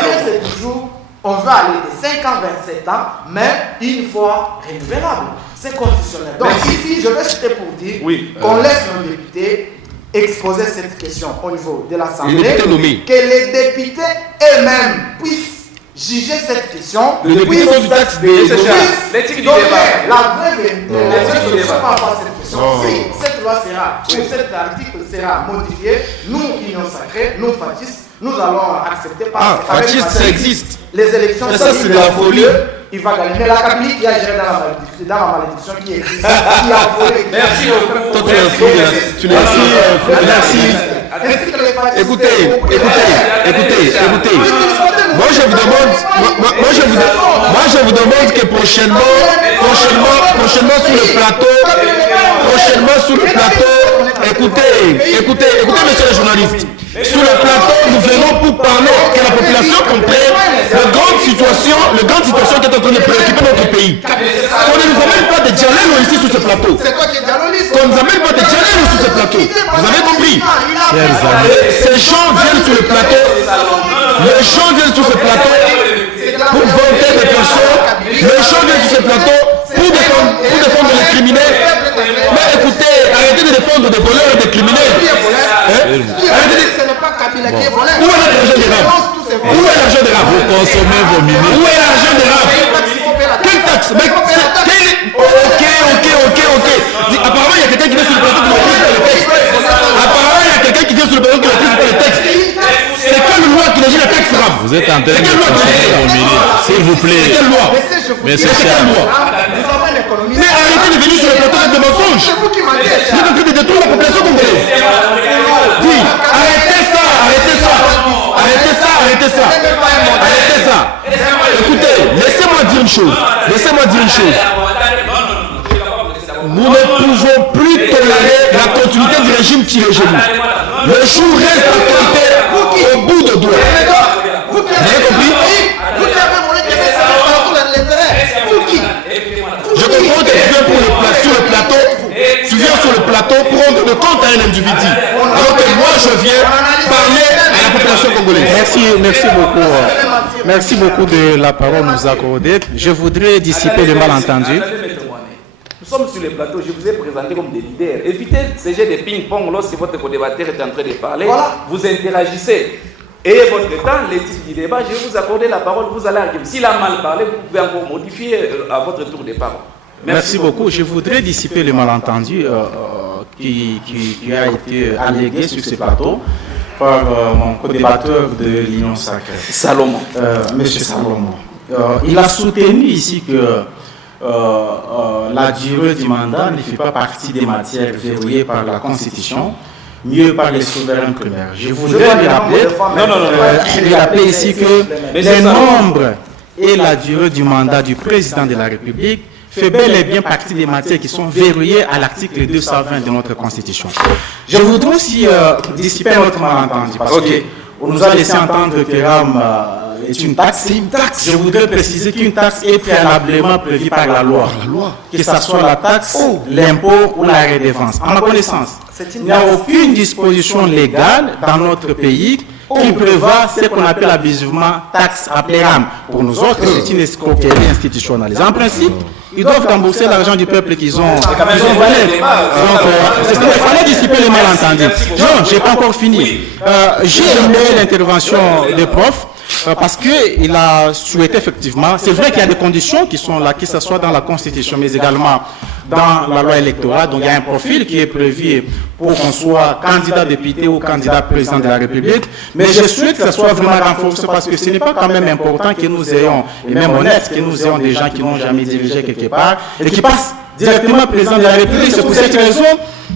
durée, c'est toujours. On veut aller de 5 ans vers 7 ans, mais une fois renouvelable. C'est conditionnel. Donc ici, je vais citer pour dire qu'on laisse nos députés exposer cette question au niveau de l'Assemblée, que les députés eux-mêmes puissent juger cette question, puissent donner la vraie vérité par rapport à cette question. Si cette loi sera, ou cet article sera modifié, nous, Union Sacrée, nous, Fatis, nous allons accepter parce que Fatis, ça existe. Les élections, ça c'est de la folie. Il va gagner. Mais la Kabylie qui a géré dans la malédiction qui existe, qui a volé. Merci beaucoup. Toi, tu l'as Merci. Écoutez. Moi, je vous demande que prochainement sur le plateau, écoutez, monsieur le journaliste. Sur le plateau, nous venons pour parler que la population comprenne la grande situation qui est en train de préoccuper notre pays. On ne nous amène pas de Diallo ici sur ce plateau. On ne nous amène pas de Diallo sur ce plateau. Vous avez compris? Ces gens viennent sur le plateau. Les gens viennent sur ce plateau pour vanter des personnes. Les gens viennent sur ce plateau pour défendre les criminels. Mais écoutez, arrêtez de défendre des voleurs et des criminels. Où est l'argent des rats? Où est l'argent des rats? Vous consommez vos minutes. Où est l'argent des rats? Quelle taxe? Ok. Apparemment, il y a quelqu'un qui vient sur le plateau qui maîtrise pas le texte. C'est quelle loi qui régit la taxe rap? Vous êtes en train de consommer vos minutes. S'il vous plaît. C'est quelle loi? Mais c'est quelle loi? Mais arrêtez de venir sur le plateau avec des mensonges. Vous êtes en train de détruire la population congolaise. Oui, arrêtez ça. Écoutez, laissez-moi dire une chose. Nous ne pouvons plus tolérer la continuité du régime qui régime. Le jour reste l'autorité au bout de doigts. Vous avez compris? Je comprends que tu viens sur le plateau pour rendre le compte à un individu. Alors que moi je viens parler à la population congolaise. Merci beaucoup de la parole nous accorder. Je voudrais dissiper le malentendu. Nous sommes sur le plateau, je vous ai présenté comme des leaders. Évitez ce jeu de ping-pong lorsque votre co-débatteur est en train de parler. Voilà. Vous interagissez. Et votre temps, l'éthique du débat, je vais vous accorder la parole, vous allez argumenter. S'il a mal parlé, vous pouvez encore modifier à votre tour de parole. Merci beaucoup. Je voudrais dissiper le malentendu qui a été allégué sur ce plateau par mon co-débatteur de l'Union Sacrée, Salomon. Monsieur Salomon. Il a soutenu ici que la durée du mandat ne fait pas partie des matières verrouillées par la Constitution, mieux par les souverains primaires. Je voudrais lui rappeler ici que les nombres et la durée du mandat du président de la République fait bel et bien partie des matières qui sont verrouillées à l'article 220 de notre Constitution. Je voudrais aussi dissiper notre malentendu parce qu'on nous a laissé entendre que RAM est une taxe. C'est une taxe. Je voudrais préciser qu'une taxe est préalablement prévue par la loi. Que ce soit la taxe, l'impôt ou la redevance. À ma connaissance, il n'y a aucune disposition légale dans notre pays qui prévoit ce qu'on appelle abusivement taxe appelée RAM. Pour nous autres, c'est une escroquerie institutionnalisée. En principe, ils doivent rembourser l'argent du peuple qu'ils ont volé. Donc, il fallait dissiper les malentendus. Non, je n'ai pas encore fini. J'ai aimé l'intervention des profs. Parce qu'il a souhaité effectivement, c'est vrai qu'il y a des conditions qui sont là, que ce soit dans la Constitution, mais également dans la loi électorale. Donc il y a un profil qui est prévu pour qu'on soit candidat député ou candidat président de la République. Mais je souhaite que ce soit vraiment renforcé parce que ce n'est pas quand même important que nous ayons, et même honnête, que nous ayons des gens qui n'ont jamais dirigé quelque part et qui passent directement président de la République. C'est pour cette raison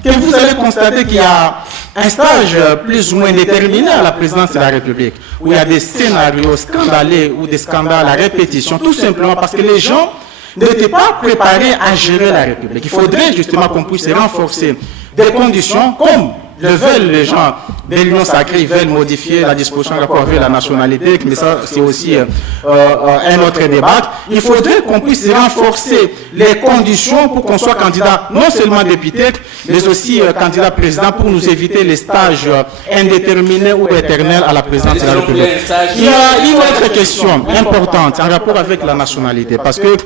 que vous allez constater qu'il y a un stage plus ou moins déterminé à la présidence de la République, où il y a des scénarios scandaleux ou des scandales à répétition, tout simplement parce que les gens n'étaient pas préparés à gérer la République. Il faudrait justement qu'on puisse renforcer des conditions comme le veulent les gens de l'Union sacrée, ils veulent modifier la disposition en rapport avec la nationalité, mais ça c'est aussi un autre débat. Il faudrait qu'on puisse renforcer les conditions pour qu'on soit candidat non seulement député, mais aussi candidat président pour nous éviter les stages indéterminés ou éternels à la présidence de la République. Il y a une autre question importante en rapport avec la nationalité, parce que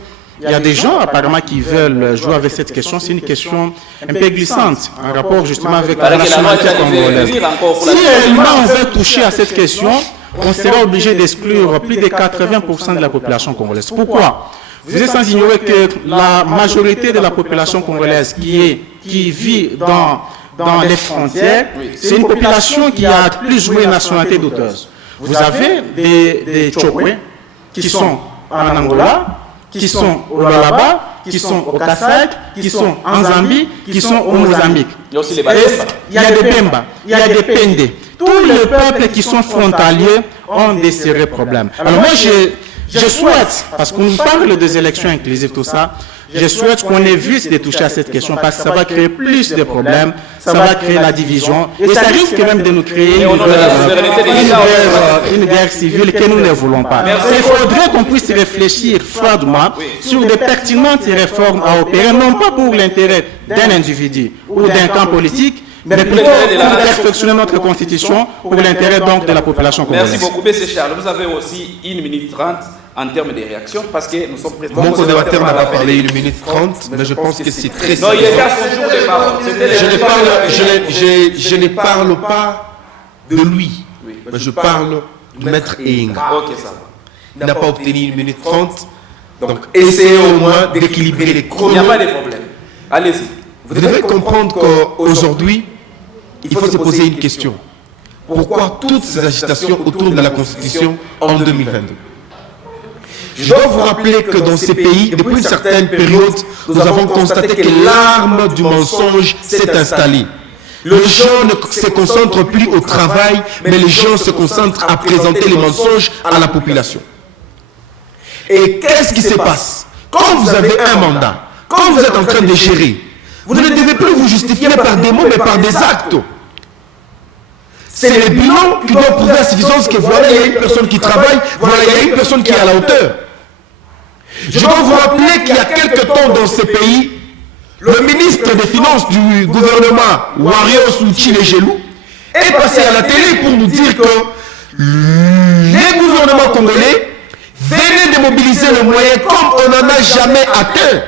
il y a des gens apparemment qui veulent jouer avec cette question. C'est une question un peu glissante en rapport justement avec la nationalité congolaise. Si réellement on veut toucher à cette question, on sera obligé d'exclure plus de 80% de la population congolaise. Pourquoi? Vous êtes sans ignorer que la majorité de la population congolaise qui vit dans les frontières, c'est une population qui a plus ou moins une nationalité douteuse. Vous avez des Tchokwe qui sont en Angola, qui sont au Lualaba, qui sont au Kassai, qui sont en Zambie, qui sont au Mozambique. Il y a aussi les Bemba. Il y a des Bemba, il y a des Pende. Tous les peuples qui sont frontaliers ont des sérieux problèmes. Alors moi, je souhaite, parce qu'on nous parle des élections inclusives, tout ça, je souhaite qu'on évite de toucher à cette question parce que ça va créer plus de problèmes, ça va créer la division et ça risque même de nous créer une guerre civile que nous ne voulons pas. Il faudrait qu'on puisse réfléchir froidement sur des pertinentes réformes à opérer, non pas pour l'intérêt d'un individu ou d'un camp politique, mais plutôt pour perfectionner notre constitution pour l'intérêt donc de la population congolaise. Merci beaucoup, M. Charles. Vous avez aussi 1 minute 30 en termes de réaction parce que nous sommes présents. Mon co-débatteur n'a pas parlé 1 minute 30, mais je pense que c'est très non, il est à son jour de parole. Je ne parle pas de lui, mais je parle de Maître Enga. Ok, ça va. Il n'a pas obtenu 1 minute 30, donc essayez au moins d'équilibrer les chronos. Il n'y a pas de problème. Allez-y. Vous devez comprendre qu'aujourd'hui, il faut se poser une question. Pourquoi toutes ces agitations autour de la Constitution en 2022? Je dois vous rappeler que dans ces pays, depuis une certaine période, nous avons constaté que l'arme du mensonge s'est installée. Les gens ne se concentrent plus au travail, mais les gens se concentrent à présenter les mensonges à la population. Et qu'est-ce qui se passe? Quand vous avez un mandat, quand vous êtes en train de gérer, vous ne devez plus vous justifier par des mots, mais par des actes. C'est le bilan qui doit prouver à suffisance que voilà, il y a une personne qui travaille, voilà, il y a une personne qui est à la hauteur. Je dois vous rappeler qu'il y a quelque temps dans ces pays, le ministre des Finances du gouvernement, Wario Souchi-Legelou, est passé à la télé pour nous dire que les gouvernements congolais venaient de mobiliser le moyen comme on n'en a jamais atteint.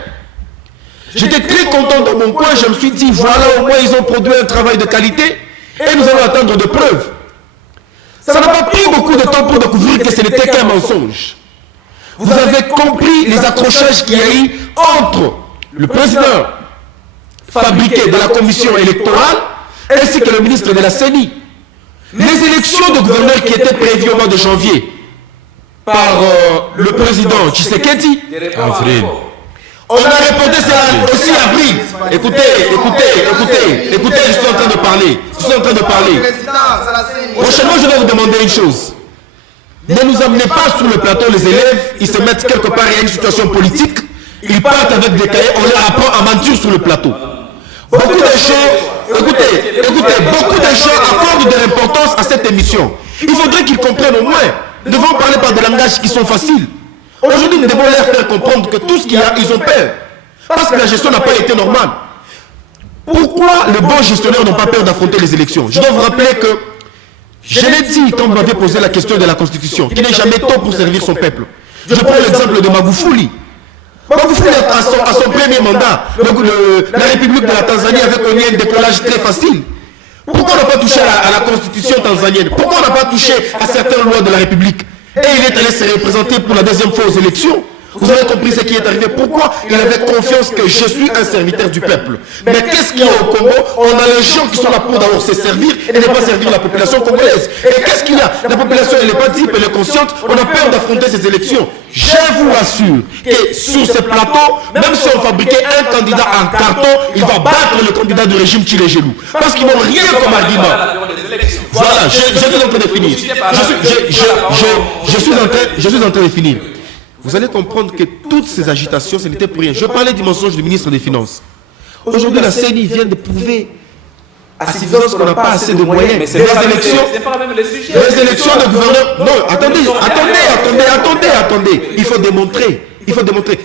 J'étais très content dans mon coin, je me suis dit, voilà, au moins ils ont produit un travail de qualité et nous allons attendre de preuves. Ça n'a pas pris beaucoup de temps pour découvrir que ce n'était qu'un mensonge. Vous avez compris les accrochages qu'il y a eu entre le président fabriqué de la commission électorale ainsi que le ministre de la CENI. Les élections de gouverneurs qui étaient prévues au mois de janvier par le président Tshisekedi, avril. On a répété ça aussi avril. Écoutez, je suis en train de parler. Prochainement, je vais vous demander une chose. Ne nous amenez pas sur le plateau les élèves, ils se mettent quelque part, il y a une situation politique, ils partent avec des cahiers, on leur apprend à mentir sur le plateau. Beaucoup de gens, écoutez, beaucoup de gens accordent de l'importance à cette émission. Il faudrait qu'ils comprennent au moins. Nous devons parler par des langages qui sont faciles. Aujourd'hui, nous devons leur faire comprendre que tout ce qu'il y a, ils ont peur. Parce que la gestion n'a pas été normale. Pourquoi les bons gestionnaires n'ont pas peur d'affronter les élections? Je dois vous rappeler que je l'ai dit quand vous m'avez posé la question de la Constitution, qu'il n'est jamais temps pour servir son peuple. Je prends l'exemple de Magufuli. Magufuli, à son premier mandat, la République de la Tanzanie avait connu un décollage très facile. Pourquoi on n'a pas touché à la Constitution tanzanienne? Pourquoi on n'a pas touché à certaines lois de la République? Et il est allé se représenter pour la deuxième fois aux élections. Vous avez compris ce qui est arrivé. Pourquoi il avait confiance que je suis un serviteur du peuple? Mais qu'est-ce qu'il y a au Congo? On a les gens qui sont là pour d'abord se servir et ne pas servir la population congolaise. Et qu'est-ce qu'il y a? La population, elle n'est pas type, elle est consciente. On a peur d'affronter ces élections. Je vous rassure que sur ce plateau, même si on fabriquait un candidat en carton, il va battre le candidat du régime Tchilegelou. Parce qu'ils n'ont rien comme argument. Voilà, je suis en train de finir. Je suis en train de finir. Vous allez comprendre que toutes ces agitations, ce n'était pour rien. Je parlais du mensonge du ministre des Finances. Aujourd'hui, la CENI vient de prouver à suffisance qu'on n'a pas assez de moyens. Mais c'est pas même les sujets. Les élections de gouverneur. Non, attendez. Il faut démontrer.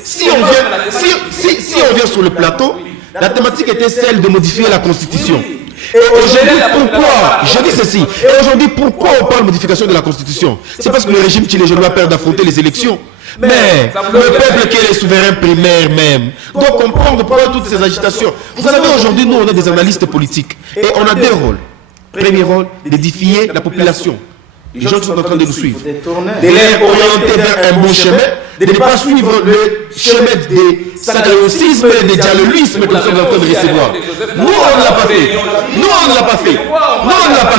Si on vient sur le plateau, la thématique était celle de modifier la Constitution. Et aujourd'hui, pourquoi? Je dis ceci. Et aujourd'hui, pourquoi on parle de modification de la Constitution? C'est parce que le régime tchilégelou a peur d'affronter les élections. Mais le peuple qui est les souverains primaires même doit comprendre pourquoi toutes ces agitations. Vous savez, aujourd'hui, nous, on est des analystes politiques. Et on a deux rôles. Premier rôle, d'édifier la population. Les gens qui sont en train de nous suivre. De les orienter vers un bon chemin. De ne pas suivre le chemin des sacréocismes et des dialoguismes que nous sommes en train de recevoir. Nous, on ne l'a pas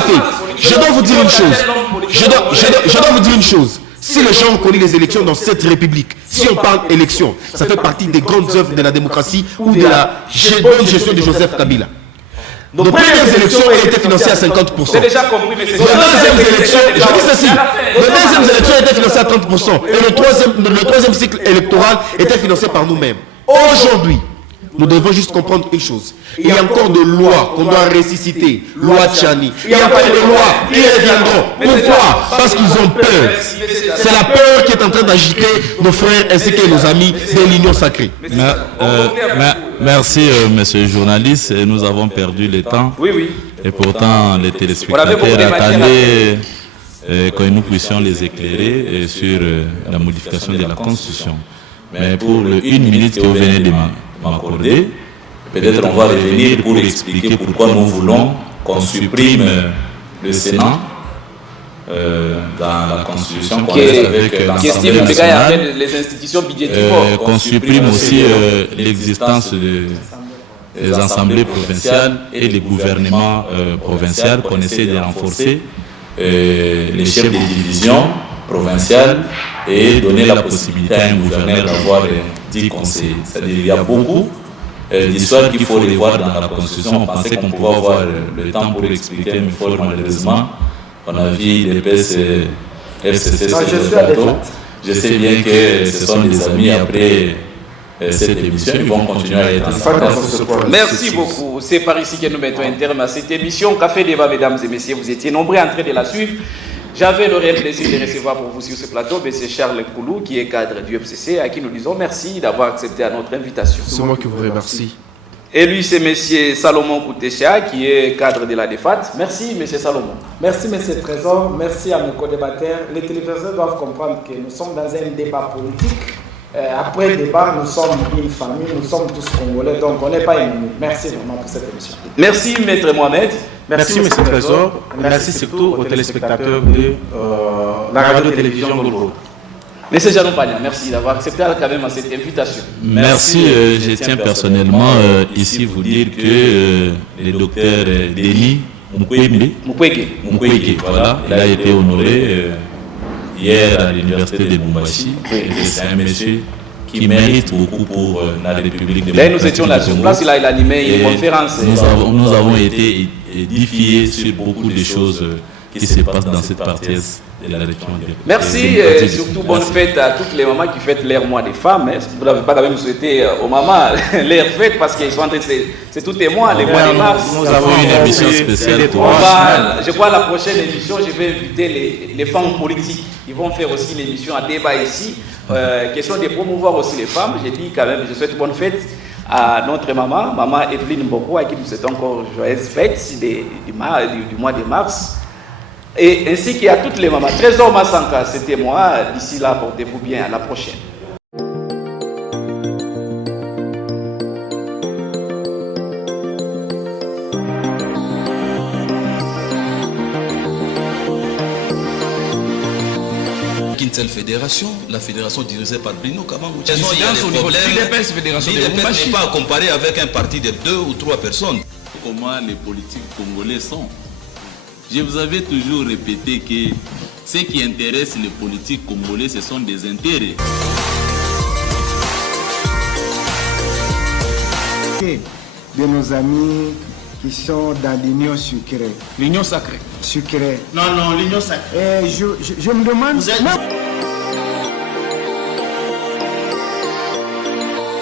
fait. Je dois vous dire une chose. Si les gens ont connu les élections dans cette république, si on parle élection, ça fait partie des grandes œuvres de la démocratie ou de la bonne gestion de Joseph Kabila. Nos premières élections ont été financées à 50%. C'est déjà compris, mais c'est les deuxièmes élections, je dis ceci, les deuxièmes élections étaient financées à 30%. Et le troisième cycle électoral était financé par nous-mêmes. Aujourd'hui, nous devons juste comprendre une chose. Il y a encore des lois qu'on doit ressusciter. Loi Tchani. Il y a encore des lois qui reviendront. Pourquoi? Parce qu'ils ont peur. C'est la peur qui est en train d'agiter nos frères ainsi que nos amis de l'Union sacrée. Merci, monsieur le journaliste. Nous avons perdu le temps. Oui. Et pourtant, les téléspectateurs attendaient que nous puissions les éclairer sur la modification de la Constitution. Mais pour le 1 minute que vous venez de m'accorder, peut-être on va revenir pour expliquer pourquoi nous voulons qu'on supprime le Sénat dans la Constitution, qu'on laisse avec l'Assemblée nationale, les institutions budgétaires, qu'on supprime aussi l'existence des assemblées provinciales et les gouvernements provinciaux, qu'on essaie de renforcer les chefs de division provinciales et donner la possibilité à un gouverneur d'avoir 10 conseillers. C'est-à-dire qu'il y a beaucoup d'histoires qu'il faut revoir dans la Constitution. On pensait qu'on pouvait avoir le temps pour expliquer, mais fort malheureusement, on a vu des FCC sur le plateau. Je sais bien que ce sont des amis après cette émission, ils vont continuer à être en Merci beaucoup. C'est par ici que nous mettons un terme à cette émission. Café Débat, mesdames et messieurs, vous étiez nombreux en train de la suivre. J'avais le réel plaisir de recevoir pour vous sur ce plateau M. Charles Koulou, qui est cadre du FCC, à qui nous disons merci d'avoir accepté à notre invitation. C'est moi qui vous remercie. Et lui, c'est M. Salomon Koutesha, qui est cadre de la DEFAT. Merci, M. Salomon. Merci, M. Trésor. Merci à mes co-débatteurs. Les téléviseurs doivent comprendre que nous sommes dans un débat politique. Après le débat, nous sommes une famille, nous sommes tous Congolais, donc on n'est pas ennemis. Merci vraiment pour cette émission. Merci, Maître Mohamed. Merci, M. Trésor. Merci surtout aux téléspectateurs de la radio-télévision Golgo. M. Janou Pagna, merci d'avoir accepté quand même cette invitation. Merci. Je tiens personnellement ici vous dire que le docteur Denis Mukwege, voilà, il a été honoré hier à l'université de Lubumbashi. C'est un monsieur qui mérite beaucoup pour la République de nous étions là sur place, il a animé une conférence. Nous avons été édifiés sur beaucoup de choses qui se passent dans cette partie de la région. Merci et surtout bonne fête à toutes les mamans qui fêtent leur mois des femmes. Vous n'avez pas quand même souhaité aux mamans leur fête parce qu'ils sont en train de... C'est tous les mois, les mois de mars. Nous avons une émission spéciale. Je crois la prochaine émission, je vais inviter les femmes politiques. Ils vont faire aussi l'émission à débat ici. Question de promouvoir aussi les femmes. J'ai dit quand même, je souhaite bonne fête à notre maman Evelyne Mboko, à qui nous souhaitons encore joyeuse fête du mois de mars. Et ainsi qu'à toutes les mamans. Trésor Massanka, c'était moi. D'ici là, portez-vous bien. À la prochaine. seule fédération, la fédération dirigée par Bruno Kamangou. Il y a au niveau de l'IDPS, fédération de L'IDPS n'est pas à comparer avec un parti de 2 ou 3 personnes. Comment les politiques congolais sont. Je vous avais toujours répété que ce qui intéresse les politiques congolais, ce sont des intérêts. De nos amis qui sont dans l'union sucrée. L'union sacrée. Sucrée. Non, l'union sacrée. Je me demande...